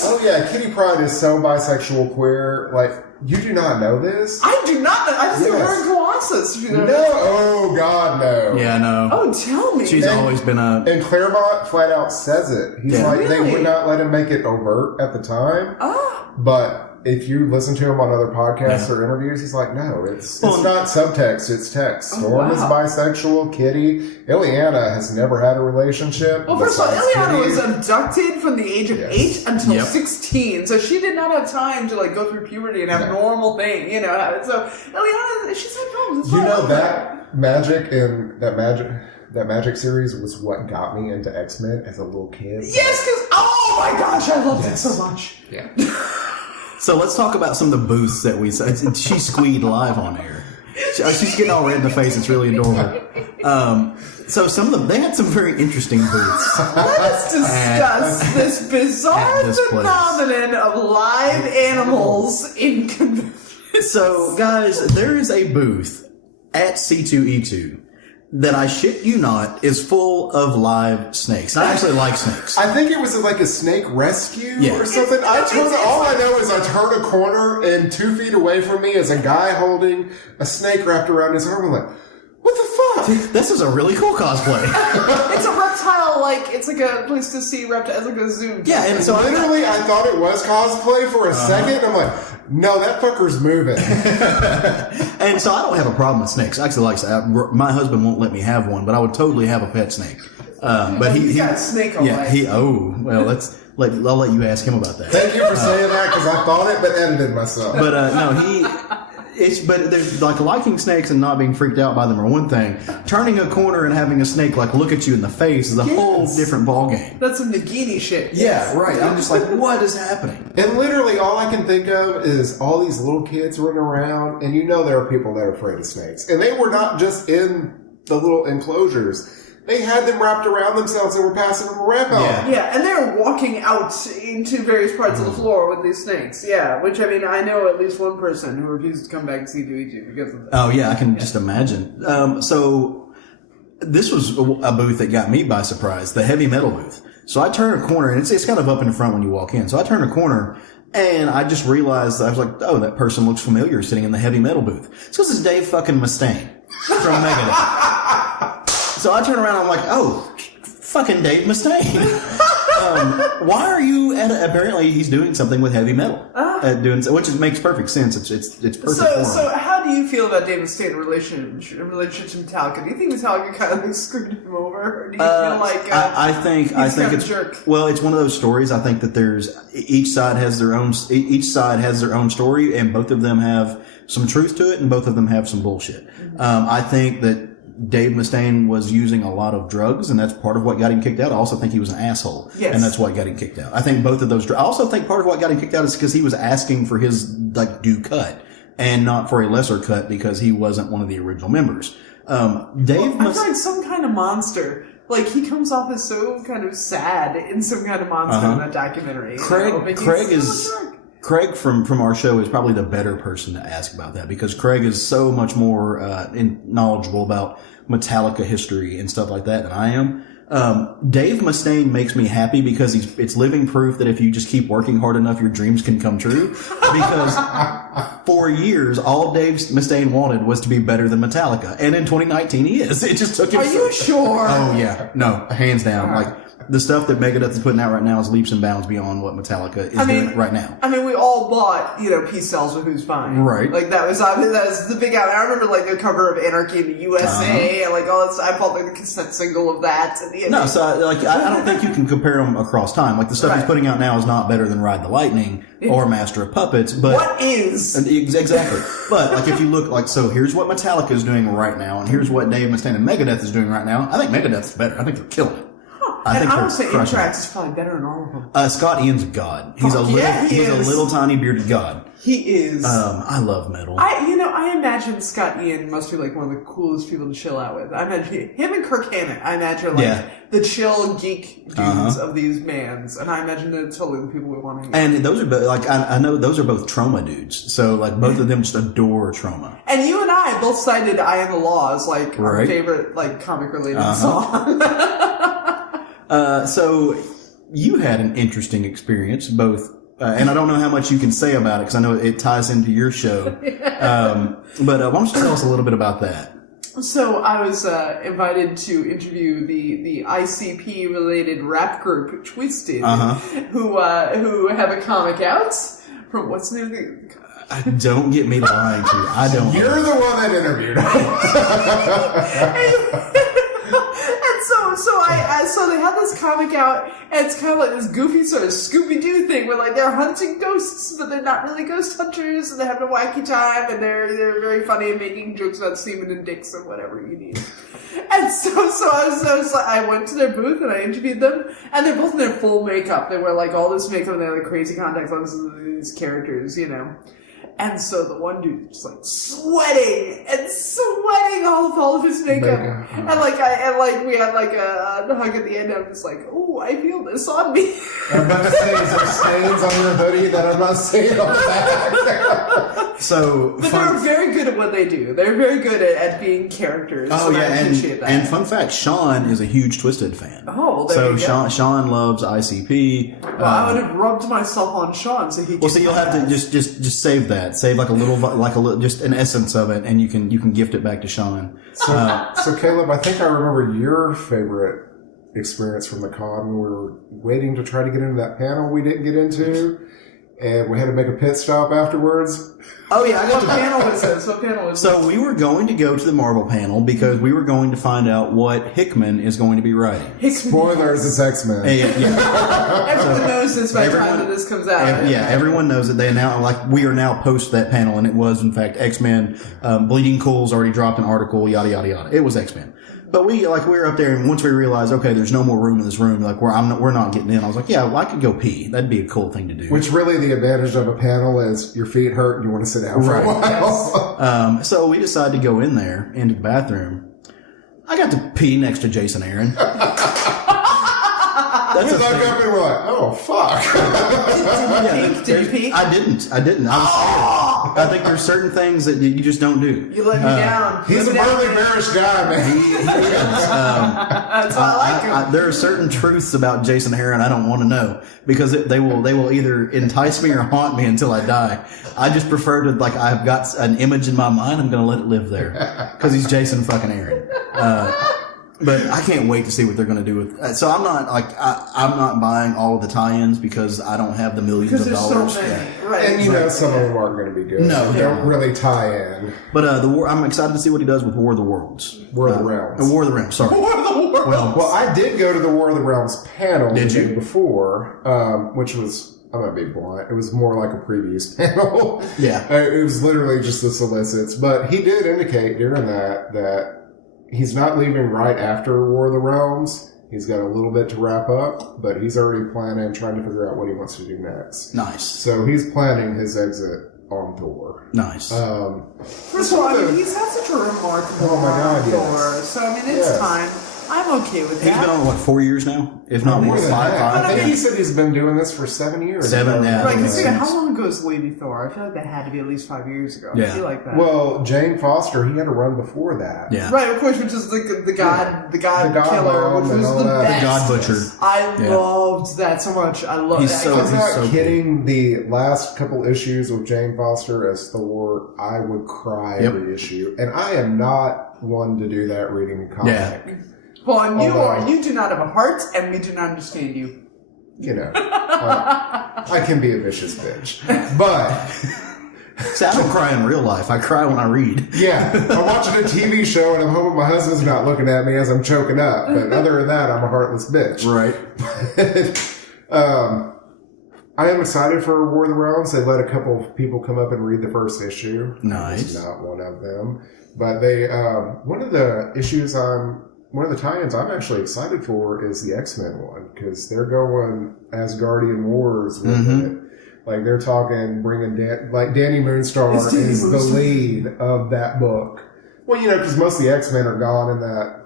Kitty Pryde is so bisexual queer. Like, you do not know this? I do not know. I just knew her and Colossus. No. Oh, God, no. Yeah, no. Oh, tell me. She's always been a... And Claremont flat out says it. He's like, they Really? would not let him make it overt at the time. But if you listen to him on other podcasts or interviews, he's like, no, it's not subtext, it's text. Storm is bisexual. Kitty. Ileana has never had a relationship. Well, first of all, Ileana Kitty. was abducted from the age of 8 until 16, so she did not have time to like go through puberty and have a normal thing, you know. So Ileana, she's had problems. It's You fine. know that magic in that magic series was what got me into X-Men as a little kid. Yes, because oh my gosh, I loved it so much. Yeah. So let's talk about some of the booths that we... She squeed live on air. She's getting all red in the face. It's really adorable. So some of them... They had some very interesting booths. Let us discuss this bizarre phenomenon of live animals in conventions. So, guys, there is a booth at C2E2 that I shit you not is full of live snakes. I actually like snakes. I think it was like a snake rescue or something. All I know is I turned a corner and 2 feet away from me is a guy holding a snake wrapped around his arm. I'm like, what the fuck? This is a really cool cosplay. It's a reptile, like, it's like a place to see reptiles, it's like a zoo. Yeah, and so literally I thought it was cosplay for a second. I'm like, no, that fucker's moving. And so I don't have a problem with snakes. I actually like snakes. My husband won't let me have one, but I would totally have a pet snake. But he's got a snake on well, I'll let you ask him about that. Thank you for saying that because I thought it but edited myself. But but there's like liking snakes and not being freaked out by them are one thing. Turning a corner and having a snake like look at you in the face is a whole different ballgame. That's some Nagini shit. Yeah, right. I'm just like, what is happening? And literally all I can think of is all these little kids running around, and you know there are people that are afraid of snakes. And they were not just in the little enclosures. They had them wrapped around themselves and were passing them around. Yeah, and they're walking out into various parts of the floor with these snakes. Yeah, which, I mean, I know at least one person who refused to come back to C2E2 because of that. Oh, yeah, I can just imagine. So this was a booth that got me by surprise, the heavy metal booth. So I turn a corner, and it's kind of up in the front when you walk in. So I turn a corner, And I just realized, I was like, oh, that person looks familiar sitting in the heavy metal booth. It's because it's Dave fucking Mustaine from Megadeth. So I turn around and I'm like, oh, fucking Dave Mustaine. Why are you apparently he's doing something with heavy metal. Which makes perfect sense. It's perfect for him. So how do you feel about Dave Mustaine in relation to Metallica? Do you think Metallica kind of like screwed him over? Or do you feel like I think it's a jerk? Well, it's one of those stories. I think that each side has their own story, and both of them have some truth to it, and both of them have some bullshit. Mm-hmm. I think that Dave Mustaine was using a lot of drugs, and that's part of what got him kicked out. I also think he was an asshole, and that's what got him kicked out. I think both of those. I also think part of what got him kicked out is because he was asking for his due cut, and not for a lesser cut because he wasn't one of the original members. I feel like some kind of monster. Like, he comes off as so kind of sad in some kind of monster in that documentary. Craig from our show is probably the better person to ask about that because Craig is so much more knowledgeable about Metallica history and stuff like that than I am. Dave Mustaine makes me happy because it's living proof that if you just keep working hard enough, your dreams can come true. Because for years, all Dave Mustaine wanted was to be better than Metallica. And in 2019, he is. It just took him. Are you sure? Oh, yeah. No, hands down. Like, the stuff that Megadeth is putting out right now is leaps and bounds beyond what Metallica is doing right now. I mean, we all bought, Peace Sells with Who's Fine. Right. Like, that was the big out. I remember, the cover of Anarchy in the USA, and, all that. I bought, the cassette single of that. And no, so, I don't think you can compare them across time. Like, the stuff he's putting out now is not better than Ride the Lightning or Master of Puppets, but... What is? Exactly. But, so here's what Metallica is doing right now, and here's what Dave Mustaine and Megadeth is doing right now. I think Megadeth's better. I think they're killing it. I would say Anthrax is probably better than all of them. Scott Ian's a god. He's a little tiny bearded god. He is. I love metal. I imagine Scott Ian must be one of the coolest people to chill out with. I imagine him and Kirk Hammett. I imagine the chill geek dudes of these bands, and I imagine they're totally the people we want to hang. And those are both I know those are both Trauma dudes. So both of them just adore Trauma. And you and I both cited "I Am the Law" as our favorite comic related song. So you had an interesting experience, both, and I don't know how much you can say about it because I know it ties into your show. But why don't you tell us a little bit about that? So I was invited to interview the ICP related rap group Twisted, who have a comic out from what's the name of the... Don't get me to lying to you. I don't. You're the one that interviewed. So they have this comic out, and it's kind of like this goofy sort of Scooby-Doo thing where they're hunting ghosts, but they're not really ghost hunters, and they're having a wacky time, and they're very funny and making jokes about semen and dicks and whatever you need. And I went to their booth and I interviewed them, and they're both in their full makeup. They wear all this makeup and they have crazy contact lenses of these characters, And so the one dude is sweating all of his makeup. And we had a hug at the end. I'm just oh, I feel this on me. I'm about to say, is there stains on your hoodie that I'm not seeing on the back? But they're very good at what they do. They're very good at being characters. Oh, yeah, I appreciate that. And fun fact, Sean is a huge Twisted fan. Oh, there you go. Sean loves ICP. Well, I would have rubbed myself on Sean so he could... Well, so you'll have to just save that. Save a little, just an essence of it, and you can gift it back to Sean. So Caleb, I think I remember your favorite experience from the con when we were waiting to try to get into that panel we didn't get into, and we had to make a pit stop afterwards. Oh yeah, what panel was this? What panel was this? So we were going to go to the Marvel panel because we were going to find out what Hickman is going to be writing. Spoilers, it's X-Men. Yeah. Everyone knows this by the time that this comes out. Everyone knows that they now, we are now post that panel, and it was in fact X-Men. Bleeding Cool's already dropped an article, yada yada yada. It was X-Men. But we were up there, and once we realized, okay, there's no more room in this room, we're not getting in. I was like, yeah, well, I could go pee. That'd be a cool thing to do. Which really the advantage of a panel is your feet hurt and you want to sit down for a while. Yes. So we decided to go in there into the bathroom. I got to pee next to Jason Aaron. That's look up and we're like, oh fuck. Did you peek? I didn't. I was scared. I think there's certain things that you just don't do. You let me down. He's a burly, bearish guy, man. He is. That's why I like there are certain truths about Jason Heron I don't want to know because they will either entice me or haunt me until I die. I just prefer to, like, I've got an image in my mind, I'm going to let it live there because he's Jason fucking Heron. But I can't wait to see what they're going to do with. So I'm not buying all of the tie-ins because I don't have the millions of dollars. So many, right? And some of them aren't going to be good. No, they don't really tie in. But I'm excited to see what he does with War of the Worlds. War of the Realms. War of the Realms. Sorry. War of the Worlds. Well, I did go to the War of the Realms panel Did the you? day before, which was, I'm going to be blunt, it was more like a previews panel. Yeah. It was literally just the solicits. But he did indicate during that he's not leaving right after War of the Realms. He's got a little bit to wrap up, but he's already planning, trying to figure out what he wants to do next. Nice. So he's planning his exit on Thor. Nice. First of all, he's had such a remarkable run on Thor. So, I mean, it's time. I'm okay with that. He's been on, 4 years now? If not more, than five. that. I think he said he's been doing this for 7 years. 7, yeah. Right, because how long ago is Lady Thor? I feel like that had to be at least 5 years ago. Yeah. I feel like that. Well, Jane Foster, he had a run before that. Yeah. Right, of course, which is the God Killer, which was the best. The God Butcher. I loved that so much. I love He's that. so- I'm not so kidding. The last couple issues with Jane Foster as Thor, I would cry every issue. And I am not one to do that reading a comic. Yeah. Well, and you do not have a heart, and we do not understand you. You know, I can be a vicious bitch. But, See, I don't cry in real life. I cry when I read. yeah, I'm watching a TV show and I'm hoping my husband's not looking at me as I'm choking up. But other than that, I'm a heartless bitch. Right. I am excited for War of the Realms. They let a couple of people come up and read the first issue. Nice. I was not one of them. But they, one of the tie-ins I'm actually excited for is the X-Men one, because they're going Asgardian Wars with it. Like, they're talking, bringing Danny Moonstar is the lead of that book. Well, because most of the X-Men are gone in that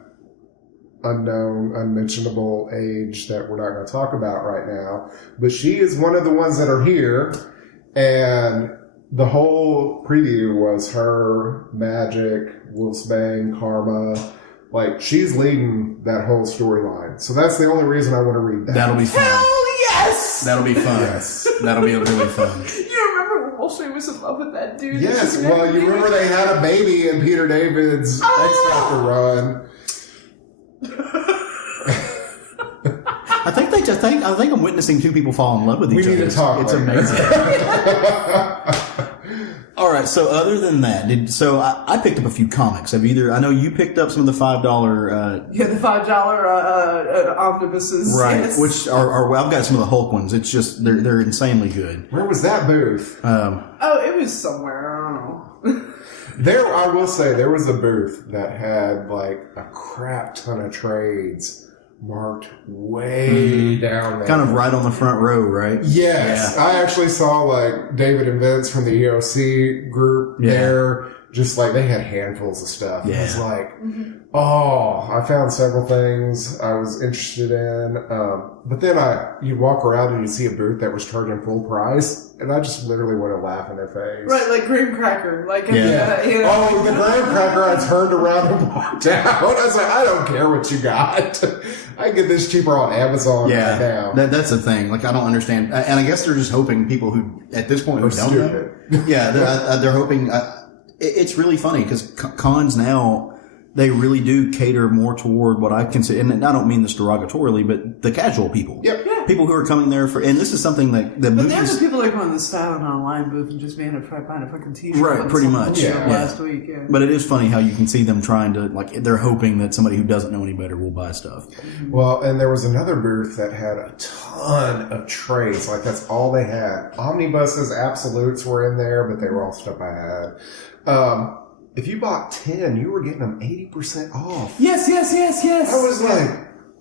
unknown, unmentionable age that we're not going to talk about right now. But she is one of the ones that are here, and the whole preview was her, Magic, Wolfsbane, Karma. Like, she's leading that whole storyline. So that's the only reason I want to read that. That'll be fun. Hell yes! That'll be fun. Yes. That'll be really fun. You remember when Wolfsbane was in love with that dude? Yes, well, you remember they had a baby in Peter David's X-Factor run. I think I'm witnessing two people fall in love with each other. We need to talk. It's amazing. All right. So other than that, I picked up a few comics. I know you picked up some of the $5. Yeah, the $5 omnibuses. Right. Yes. Which are I've got some of the Hulk ones. It's just they're insanely good. Where was that booth? It was somewhere. I don't know. I will say, there was a booth that had like a crap ton of trades marked way down there. Kind of right on the front row, right? Yes. Yeah. I actually saw like David and Vince from the EOC group there. Just like they had handfuls of stuff. Yeah. It was like, I found several things I was interested in. But then you walk around and you see a booth that was charging full price, and I just literally want to laugh in their face. Right, like graham cracker. Like, The graham cracker, I turned around and walked out. I was like, I don't care what you got. I can get this cheaper on Amazon right now. That's the thing. Like, I don't understand. And I guess they're just hoping people who, at this point, who don't stupid. know. Yeah, they're hoping. It's really funny because cons now, they really do cater more toward what I consider, and I don't mean this derogatorily, but the casual people. Yep. Yeah. People who are coming there and this is something that the But there's movies. the people that go in the Styling Online booth and just buying a fucking t-shirt. Right, pretty much. Last week, yeah. But it is funny how you can see them trying to, like, they're hoping that somebody who doesn't know any better will buy stuff. Well, and there was another booth that had a ton of trades. Like, that's all they had. Omnibuses, Absolutes were in there, but they were all stuff I had. If you bought 10, you were getting them 80% off. Yes. I was like,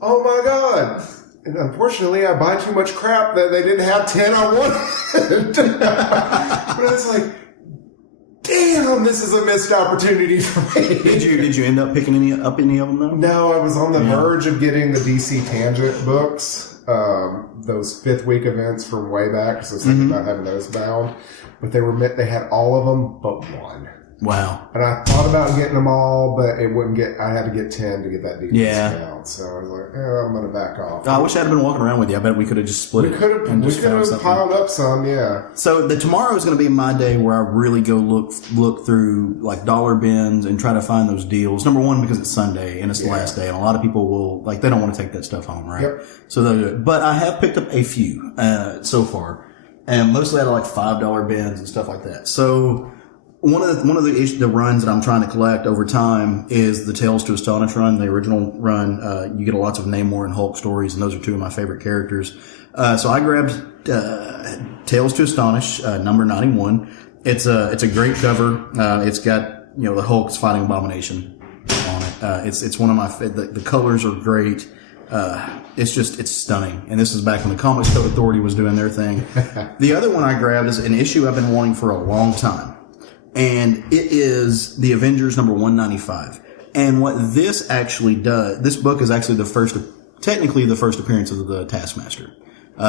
oh my God. And unfortunately, I buy too much crap that they didn't have 10 I wanted. But it's like, damn, this is a missed opportunity for me. Did you end up picking any of them though? No, I was on the verge of getting the DC Tangent books, those 5th week events from way back, because I was thinking about having those bound. But they had all of them but one. Wow. And I thought about getting them all, but it wouldn't get. I had to get 10 to get that deep Yeah. discount. So I was like, I'm going to back off. I wish I had been walking around with you. I bet we could have just split We it. could have. and We just could found have something. piled up some. Yeah. So tomorrow is going to be my day where I really go look through like dollar bins and try to find those deals. Number one, because it's Sunday and it's the last day, and a lot of people will they don't want to take that stuff home, right? Yep. So they'll do it. But I have picked up a few so far, and mostly out of like $5 bins and stuff like that. So one of the runs that I'm trying to collect over time is the Tales to Astonish run, the original run. You get lots of Namor and Hulk stories, and those are two of my favorite characters. So I grabbed Tales to Astonish number 91. It's a great cover. It's got the Hulk's fighting Abomination on it. It's one of my the colors are great. It's stunning. And this is back when the Comics Code Authority was doing their thing. The other one I grabbed is an issue I've been wanting for a long time. And it is the Avengers number 195. And what this actually does, this book is actually technically the first appearance of the Taskmaster.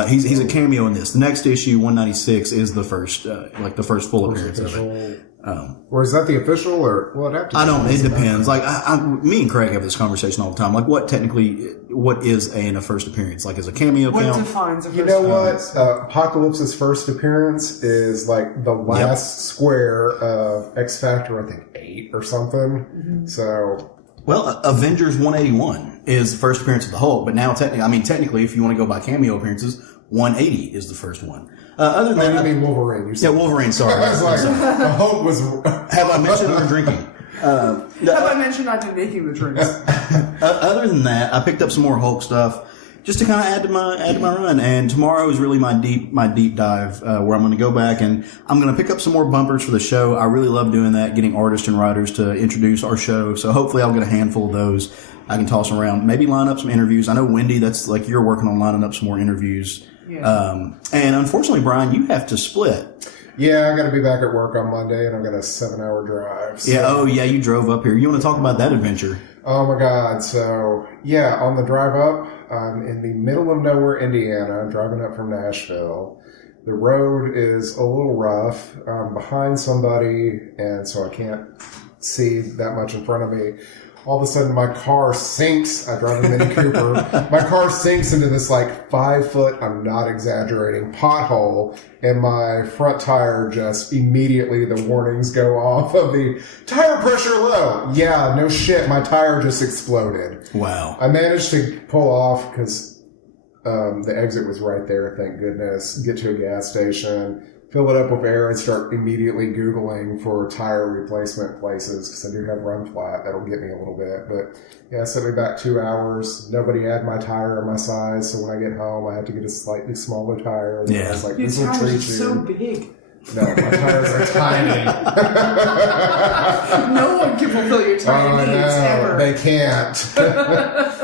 He's a cameo in this. The next issue, 196, is the first, the first full appearance of it. Or is that the official, or well, it depends. Like, me and Craig have this conversation all the time. Like, what is a first appearance? Like, is a cameo What count? defines a first You know appearance? what? Apocalypse's first appearance is like the last square of X Factor, I think 8 or something. Mm-hmm. So. Well, Avengers 181 is the first appearance of the Hulk, but now technically, if you want to go by cameo appearances, 180 is the first one. Other than that, I mean Wolverine. You said Wolverine. Sorry, I was like, the Hulk was. Have I mentioned I'm drinking? Have I mentioned I've been making the drinks? Other than that, I picked up some more Hulk stuff just to kind of add to my run. And tomorrow is really my deep dive where I'm going to go back and I'm going to pick up some more bumpers for the show. I really love doing that, getting artists and writers to introduce our show. So hopefully I'll get a handful of those. I can toss them around. Maybe line up some interviews. I know Wendi, that's like you're working on lining up some more interviews. Yeah. And unfortunately, Brian, you have to split. Yeah, I got to be back at work on Monday, and I've got a 7-hour drive. So. Yeah. Oh, yeah. You drove up here. You want to talk about that adventure? Oh my God. So yeah, on the drive up, I'm in the middle of nowhere, Indiana, driving up from Nashville. The road is a little rough. I'm behind somebody, and so I can't see that much in front of me. All of a sudden, my car sinks. I drive a Mini Cooper. My car sinks into this 5-foot, I'm not exaggerating, pothole, and my front tire just immediately, the warnings go off of the tire pressure low. Yeah, no shit, my tire just exploded. Wow. I managed to pull off because the exit was right there, thank goodness. Get to a gas station, fill it up with air, and start immediately Googling for tire replacement places because I do have run flat. That'll get me a little bit. But yeah, it sent me back 2 hours. Nobody had my tire or my size, so when I get home, I have to get a slightly smaller tire. And I was like, Your this will tires treat are you. so big. No, my tires are tiny. No one can fulfill your tire needs ever. They can't.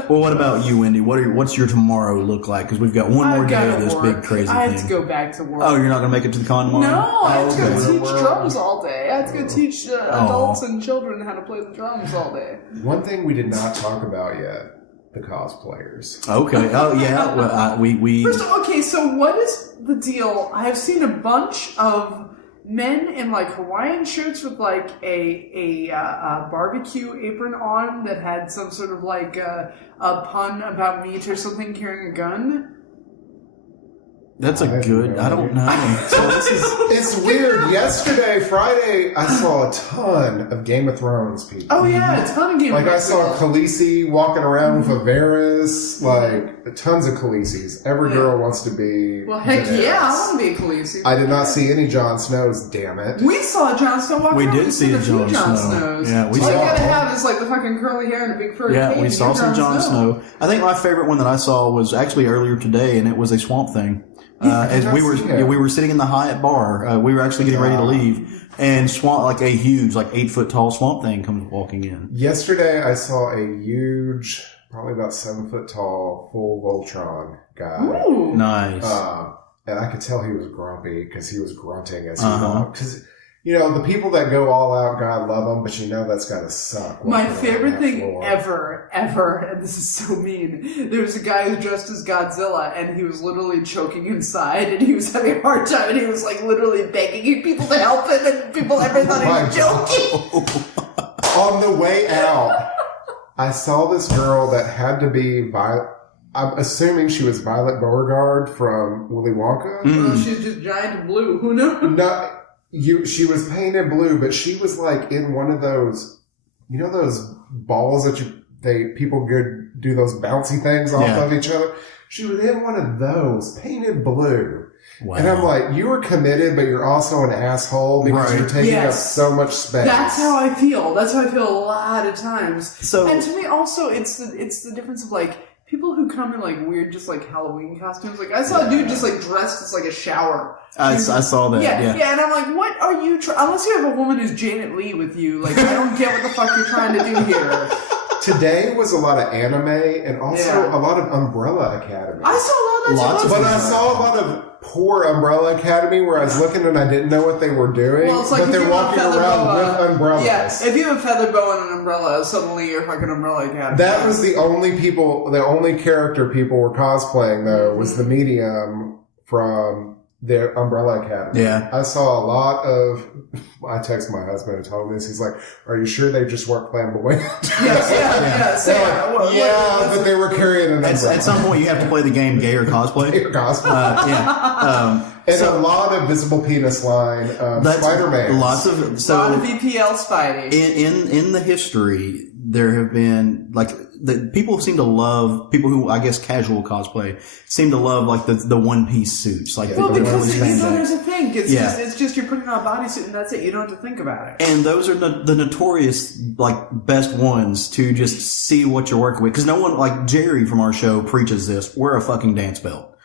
Well, what about you, Wendi? What's your tomorrow look like? Because we've got one more day of this big crazy thing. I have to go back to work. Oh, you're not going to make it to the con tomorrow? No, I have to okay. go teach drums all day. I have to go teach adults and children how to play the drums all day. One thing we did not talk about yet, the cosplayers. Okay. Oh, yeah. Well, we. First of all, okay, so what is the deal? I have seen a bunch of men in Hawaiian shirts with a barbecue apron on that had some sort of a pun about meat or something, carrying a gun. That's a good. I don't know. So It's weird. Yesterday, Friday, I saw a ton of Game of Thrones people. Oh yeah, a ton of Game of Thrones. I saw Khaleesi walking around with a Varys, tons of Khaleesi's. Every girl wants to be. Well, heck Daenerys. yeah, I want to be a Khaleesi. I did not see any Jon Snows. Damn it! We saw Jon Snow walk We around. did see a few Jon Snow. Snows. Yeah, we All you saw. gotta have is the fucking curly hair and a big furry cape. We saw some Jon Snow. I think my favorite one that I saw was actually earlier today, and it was a Swamp Thing. As we were sitting in the Hyatt bar, we were actually getting ready to leave, and Swamp, a huge, 8-foot tall Swamp Thing comes walking in. Yesterday, I saw a huge, probably about 7 foot tall, full Voltron guy. Ooh. Nice. And I could tell he was grumpy because he was grunting as he walked. Because the people that go all out, God love them, but that's got to suck. My favorite thing ever, and this is so mean, there was a guy who dressed as Godzilla, and he was literally choking inside, and he was having a hard time, and he was like literally begging people to help him, and people ever thought he was joking. On the way out, I saw this girl that had to be I'm assuming she was Violet Beauregard from Willy Wonka. Well, she's just giant blue. Who knows? No. She was painted blue, but she was like in one of those, those balls that people could do those bouncy things off of each other. She was in one of those, painted blue. Wow. And I'm like, you are committed, but you're also an asshole because you're taking up so much space. That's how I feel. That's how I feel a lot of times. And to me also, it's the difference of like, people who come in like weird, just like Halloween costumes. Like I saw a dude just like dressed as like a shower. I saw that. Yeah, and I'm like, what are you unless you have a woman who's Janet Leigh with you, like I don't get what the fuck you're trying to do here. Today was a lot of anime and also a lot of Umbrella Academy. I saw a lot of that too. But I saw a lot of poor Umbrella Academy where I was looking and I didn't know what they were doing. Well, it's like but they're walking around with umbrellas. Yeah, if you have a feather boa and an umbrella, suddenly you're fucking Umbrella Academy. That was the only character people were cosplaying though, was the medium from the Umbrella Academy. Yeah. I saw a lot of, I texted my husband and told him this. He's like, are you sure they just weren't flamboyant? Yes. But they were carrying an umbrella. At some point you have to play the game Gay or Cosplay. Gay or Cosplay. And a lot of visible penis line Spider-Man. Lots of VPL Spidey. In the history, there have been like people seem to love people who I guess casual cosplay seem to love like the one piece suits like because there's a thing. It's just you're putting on a bodysuit and that's it. You don't have to think about it. And those are the notorious like best ones to just see what you're working with because no one like Jerry from our show preaches this. Wear a fucking dance belt.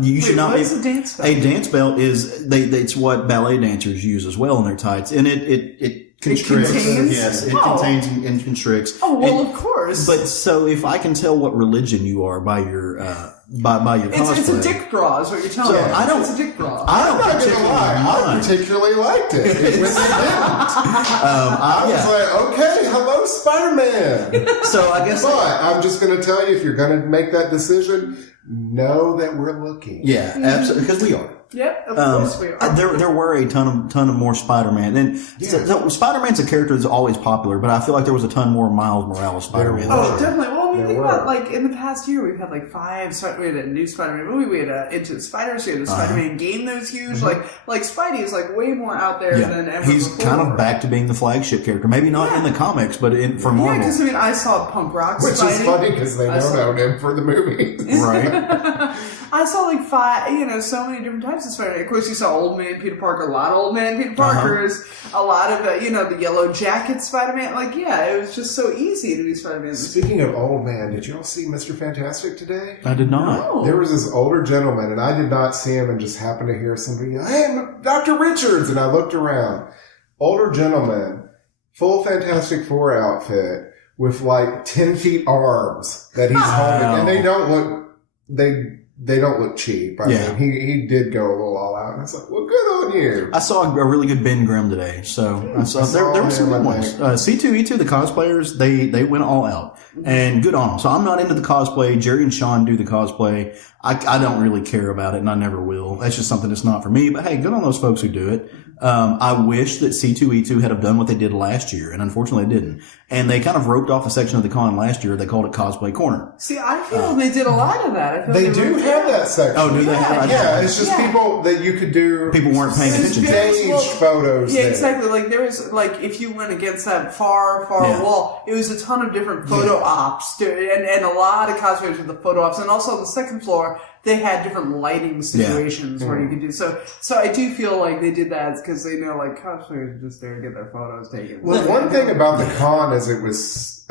You should not. What is a dance belt? A dance belt is it's what ballet dancers use as well in their tights, and it constricts. Yes, it contains and constricts. Oh well, of course. But so if I can tell what religion you are by your by your cosplay, it's a dick bra, is what you're telling me. It's a dick bra. I'm not gonna lie, I particularly liked it when they didn't. I was like, okay, hello, Spider-Man. So I guess, but I'm just gonna tell you, if you're gonna make that decision, know that we're looking. Yeah, absolutely, because we are. Yep, of course we are. There were a ton of more Spider-Man, and so Spider-man's a character that's always popular, but I feel like there was a ton more Miles Morales Spider-Man. Oh, definitely. Well, I mean, think about like in the past year, we've had like 5. We had a new Spider-Man movie. We had Into the Spider-Verse. We had a Spider-Man game that was huge. Mm-hmm. Like Spidey is like way more out there than ever He's before. kind of back to being the flagship character. Maybe not in the comics, but for Marvel. Yeah, because I mean, I saw Punk Rock Which Spidey. is funny because they don't own him for the movie. Right. I saw like 5, so many different types of Spider-Man. Of course, you saw Old Man Peter Parker, a lot of Old Man Peter Parkers, a lot of, the Yellow Jacket Spider-Man. Like, it was just so easy to be Spider-Man. Speaking of old man, did you all see Mr. Fantastic today? I did not. No. There was this older gentleman, and I did not see him and just happened to hear somebody, hey, I'm Dr. Richards, and I looked around. Older gentleman, full Fantastic Four outfit, with like 10 feet arms that he's holding, and they don't look cheap. I mean, he did go a little all out, and I was like, well, good on you. I saw a really good Ben Grimm today, so there were some good ones. C2E2, the cosplayers, they went all out, and good on them. So I'm not into the cosplay. Jerry and Sean do the cosplay. I don't really care about it, and I never will. That's just something that's not for me, but hey, good on those folks who do it. I wish that C2E2 had have done what they did last year, and unfortunately they didn't. And they kind of roped off a section of the con last year. They called it Cosplay Corner. See, I feel they did a lot of that. I feel they do have that section. Oh, do they have? Yeah, it's just people that you could do. People weren't paying attention to. Stage photos. Yeah, exactly. Like there was if you went against that far wall, it was a ton of different photo ops, and a lot of cosplayers with the photo ops, and also on the second floor they had different lighting situations where you could do so. So I do feel like they did that because they know like cosplayers are just there to get their photos taken. Well, one thing about the con is it was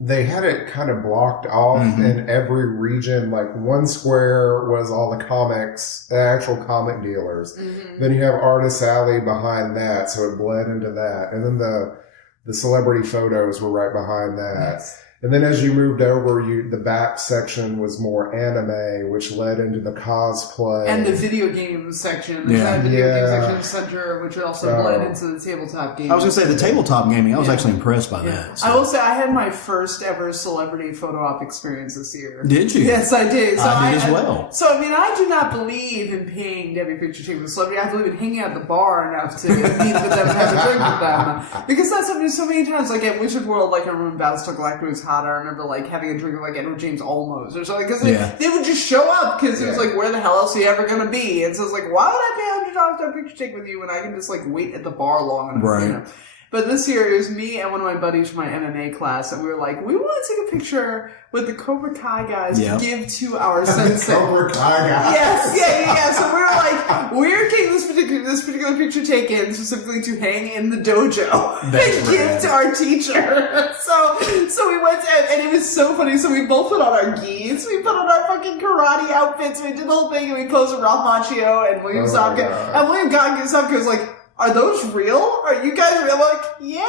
they had it kind of blocked off in every region. Like one square was all the comics, the actual comic dealers. Mm-hmm. Then you have Artist Alley behind that, so it bled into that. And then the celebrity photos were right behind that. Nice. And then as you moved over, the back section was more anime, which led into the cosplay. And the video game section. The video game section center, which also bled into the tabletop gaming. I was going to say, the tabletop gaming, I was actually impressed by that. So. I will say, I had my first ever celebrity photo op experience this year. Did you? Yes, I did. So I did as well. So, I mean, I do not believe in paying to have your picture taken with a celebrity. I believe in hanging out at the bar enough to meet with them and have a drink with them. Because that's happened so many times. Like, at Wizard World, like, I remember Battlestar Galactica was hot. I remember, like, having a drink with, like, Edward James Olmos or something. Because they would just show up because it was like, where the hell else are you ever going to be? And so it's like, why would I pay $100 to have a picture taken with you when I can just, like, wait at the bar long enough? Right. You know? But this year, it was me and one of my buddies from my MMA class, and we were like, we want to take a picture with the Cobra Kai guys to give to our sensei. Cobra Kai guys. Yes. So we were like, we're getting this particular picture taken specifically to hang in the dojo and give to our teacher. So we went and it was so funny. So we both put on our gis, we put on our fucking karate outfits, we did the whole thing, and we posed with Ralph Macchio and William Zabka. And William Zabka was like, are those real? Are you guys real? I'm like, yeah.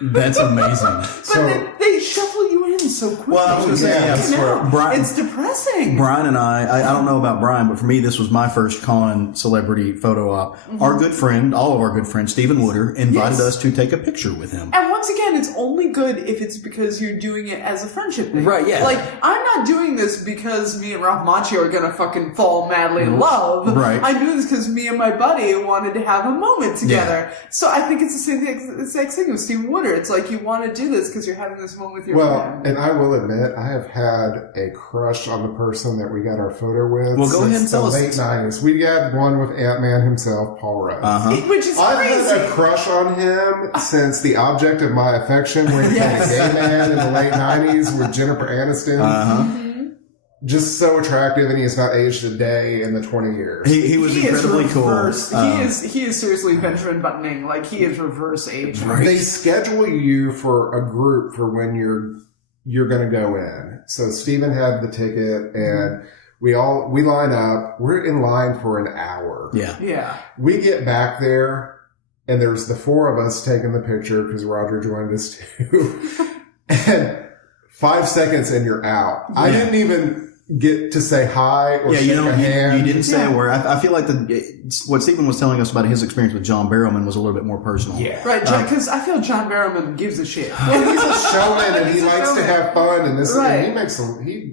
That's amazing. But then they shuffle you in so quickly. Well, I was going to say, Brian, it's depressing. Brian and I don't know about Brian, but for me, this was my first con celebrity photo op. Our good friend, all of our good friends, Stephen Wooder, invited us to take a picture with him. And once again, it's only good if it's because you're doing it as a friendship thing. Right, yeah. Like, I'm not doing this because me and Ralph Macchio are gonna fucking fall madly in love. Right. I'm doing this because me and my buddy wanted to have a moment together. Yeah. So I think it's the same thing, the exact thing with Stephen Wooder. It's like you want to do this because you're having this moment with your friend. And I will admit, I have had a crush on the person that we got our photo with. Well, go ahead and tell us. Late 90s. We got one with Ant-Man himself, Paul Rudd. Which is I've crazy. had a crush on him since the object of my affection when he had a gay man in the late 90s with Jennifer Aniston. Just so attractive, and he has not aged a day in the 20 years. He was incredibly cool. He is seriously Benjamin Buttoning. Like, he is reverse age. Right. They schedule you for a group for when you're going to go in. So Stephen had the ticket, and we line up. We're in line for an hour. Yeah. We get back there, and there's the four of us taking the picture because Roger joined us too. And 5 seconds and you're out. Yeah. I didn't even get to say hi or shake a hand. You didn't say a word. I feel like what Stephen was telling us about his experience with John Barrowman was a little bit more personal. Yeah. Right, because I feel John Barrowman gives a shit. Well, he's a showman and he likes to have fun, and this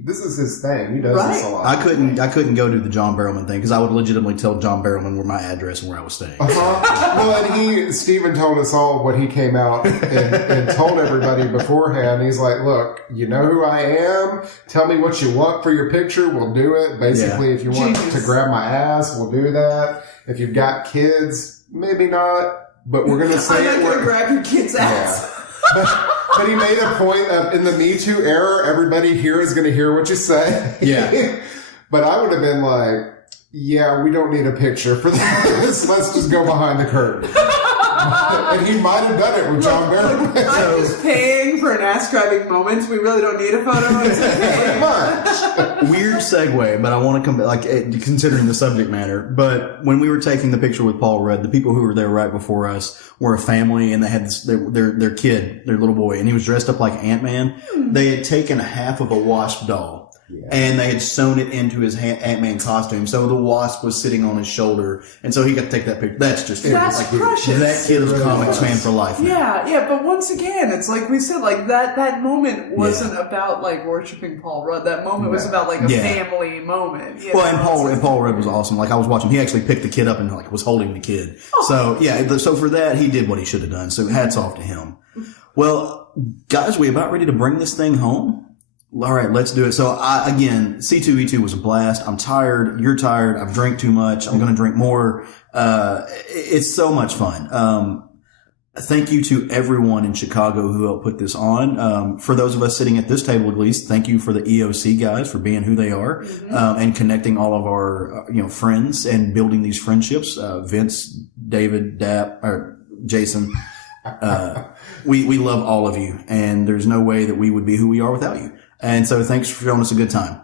this is his thing. He does this a lot. I couldn't go to the John Barrowman thing because I would legitimately tell John Barrowman where my address and where I was staying. Well, and Stephen told us all what he came out and told everybody beforehand. He's like, look, you know who I am? Tell me what you want for your picture, we'll do it. Basically, if you want to grab my ass, we'll do that. If you've got kids, maybe not, but we're going to say I'm not going to grab your kid's ass. But he made a point of, in the Me Too era, everybody here is going to hear what you say. Yeah. But I would have been like, yeah, we don't need a picture for this. Let's just go behind the curtain. And he might have done it with John Barrowman. I'm just paying for an ass-grabbing moment. We really don't need a photo. It's okay. Much. Weird segue, but I want to come back, considering the subject matter. But when we were taking the picture with Paul Rudd, the people who were there right before us were a family, and they had their kid, their little boy, and he was dressed up like Ant-Man. They had taken half of a wasp doll. Yeah. And they had sewn it into his Ant-Man costume. So the wasp was sitting on his shoulder. And so he got to take that picture. That's just precious. That kid is a comics fan for life. Yeah. But once again, it's like we said, like that moment wasn't about like worshiping Paul Rudd. That moment was about like a family moment. Well, and Paul Rudd was awesome. Like I was watching, he actually picked the kid up and like was holding the kid. So so for that, he did what he should have done. So hats off to him. Well, guys, we about ready to bring this thing home? All right, let's do it. So, again, C2E2 was a blast. I'm tired. You're tired. I've drank too much. I'm going to drink more. It's so much fun. Thank you to everyone in Chicago who helped put this on. For those of us sitting at this table, at least, thank you for the EOC guys for being who they are, and connecting all of our, friends and building these friendships. Vince, David, or Jason. We love all of you, and there's no way that we would be who we are without you. And so thanks for showing us a good time.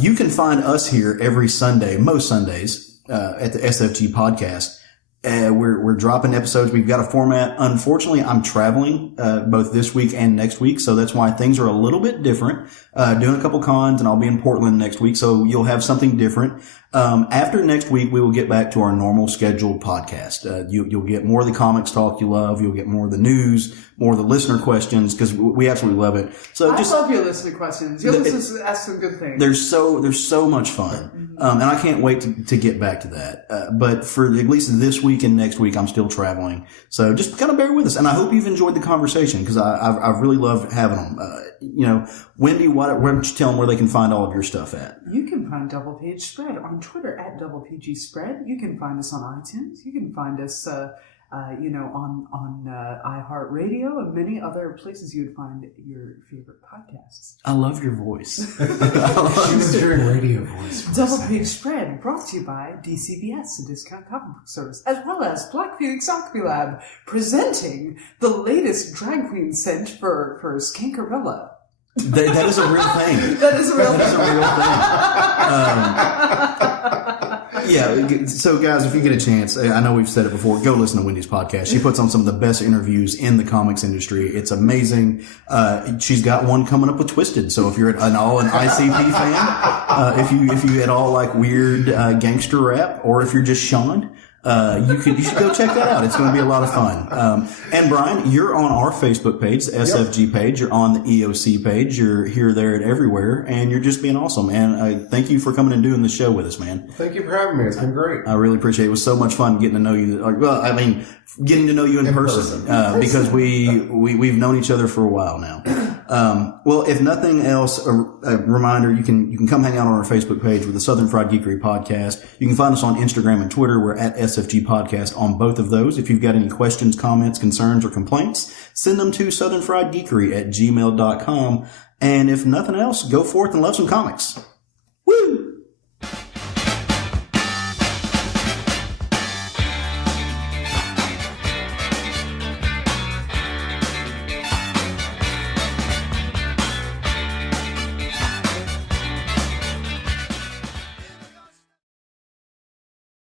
You can find us here every Sunday, most Sundays, at the SFG podcast. We're dropping episodes. We've got a format. Unfortunately, I'm traveling both this week and next week, so that's why things are a little bit different. Doing a couple cons, and I'll be in Portland next week, so you'll have something different. After next week, we will get back to our normal scheduled podcast. You'll get more of the comics talk you love. You'll get more of the news, more of the listener questions, because we absolutely love it. So I love your listener questions. Your listeners ask some good things. They're so much fun. And I can't wait to get back to that. But for at least this week and next week, I'm still traveling. So just kind of bear with us. And I hope you've enjoyed the conversation, because I've really loved having them. Wendi, why don't you tell them where they can find all of your stuff at? You can find Double Page Spread on Twitter at DoublePG Spread. You can find us on iTunes. You can find us, on iHeartRadio and many other places you would find your favorite podcasts. I love your voice. She was doing radio voice. Double Page Spread, brought to you by DCBS, a discount comic book service, as well as Black Phoenix Alchemy Lab, presenting the latest drag queen scent for Skankarella. That is a real thing. That is a real thing. Yeah, so guys, if you get a chance, I know we've said it before, go listen to Wendy's podcast. She puts on some of the best interviews in the comics industry. It's amazing. She's got one coming up with Twisted. So if you're an ICP fan, if you at all like weird gangster rap, or if you're just Sean, you should go check that out. It's going to be a lot of fun. And Brian, you're on our Facebook page, the SFG page. You're on the EOC page. You're here, there, and everywhere, and you're just being awesome. And thank you for coming and doing the show with us, man. Thank you for having me. It's been great. I really appreciate it. It was so much fun getting to know you. Getting to know you in person. Because we've known each other for a while now. Well, if nothing else, a reminder, you can come hang out on our Facebook page with the Southern Fried Geekery podcast. You can find us on Instagram and Twitter. We're at SFG Podcast on both of those. If you've got any questions, comments, concerns, or complaints, send them to southernfriedgeekery@gmail.com. And if nothing else, go forth and love some comics.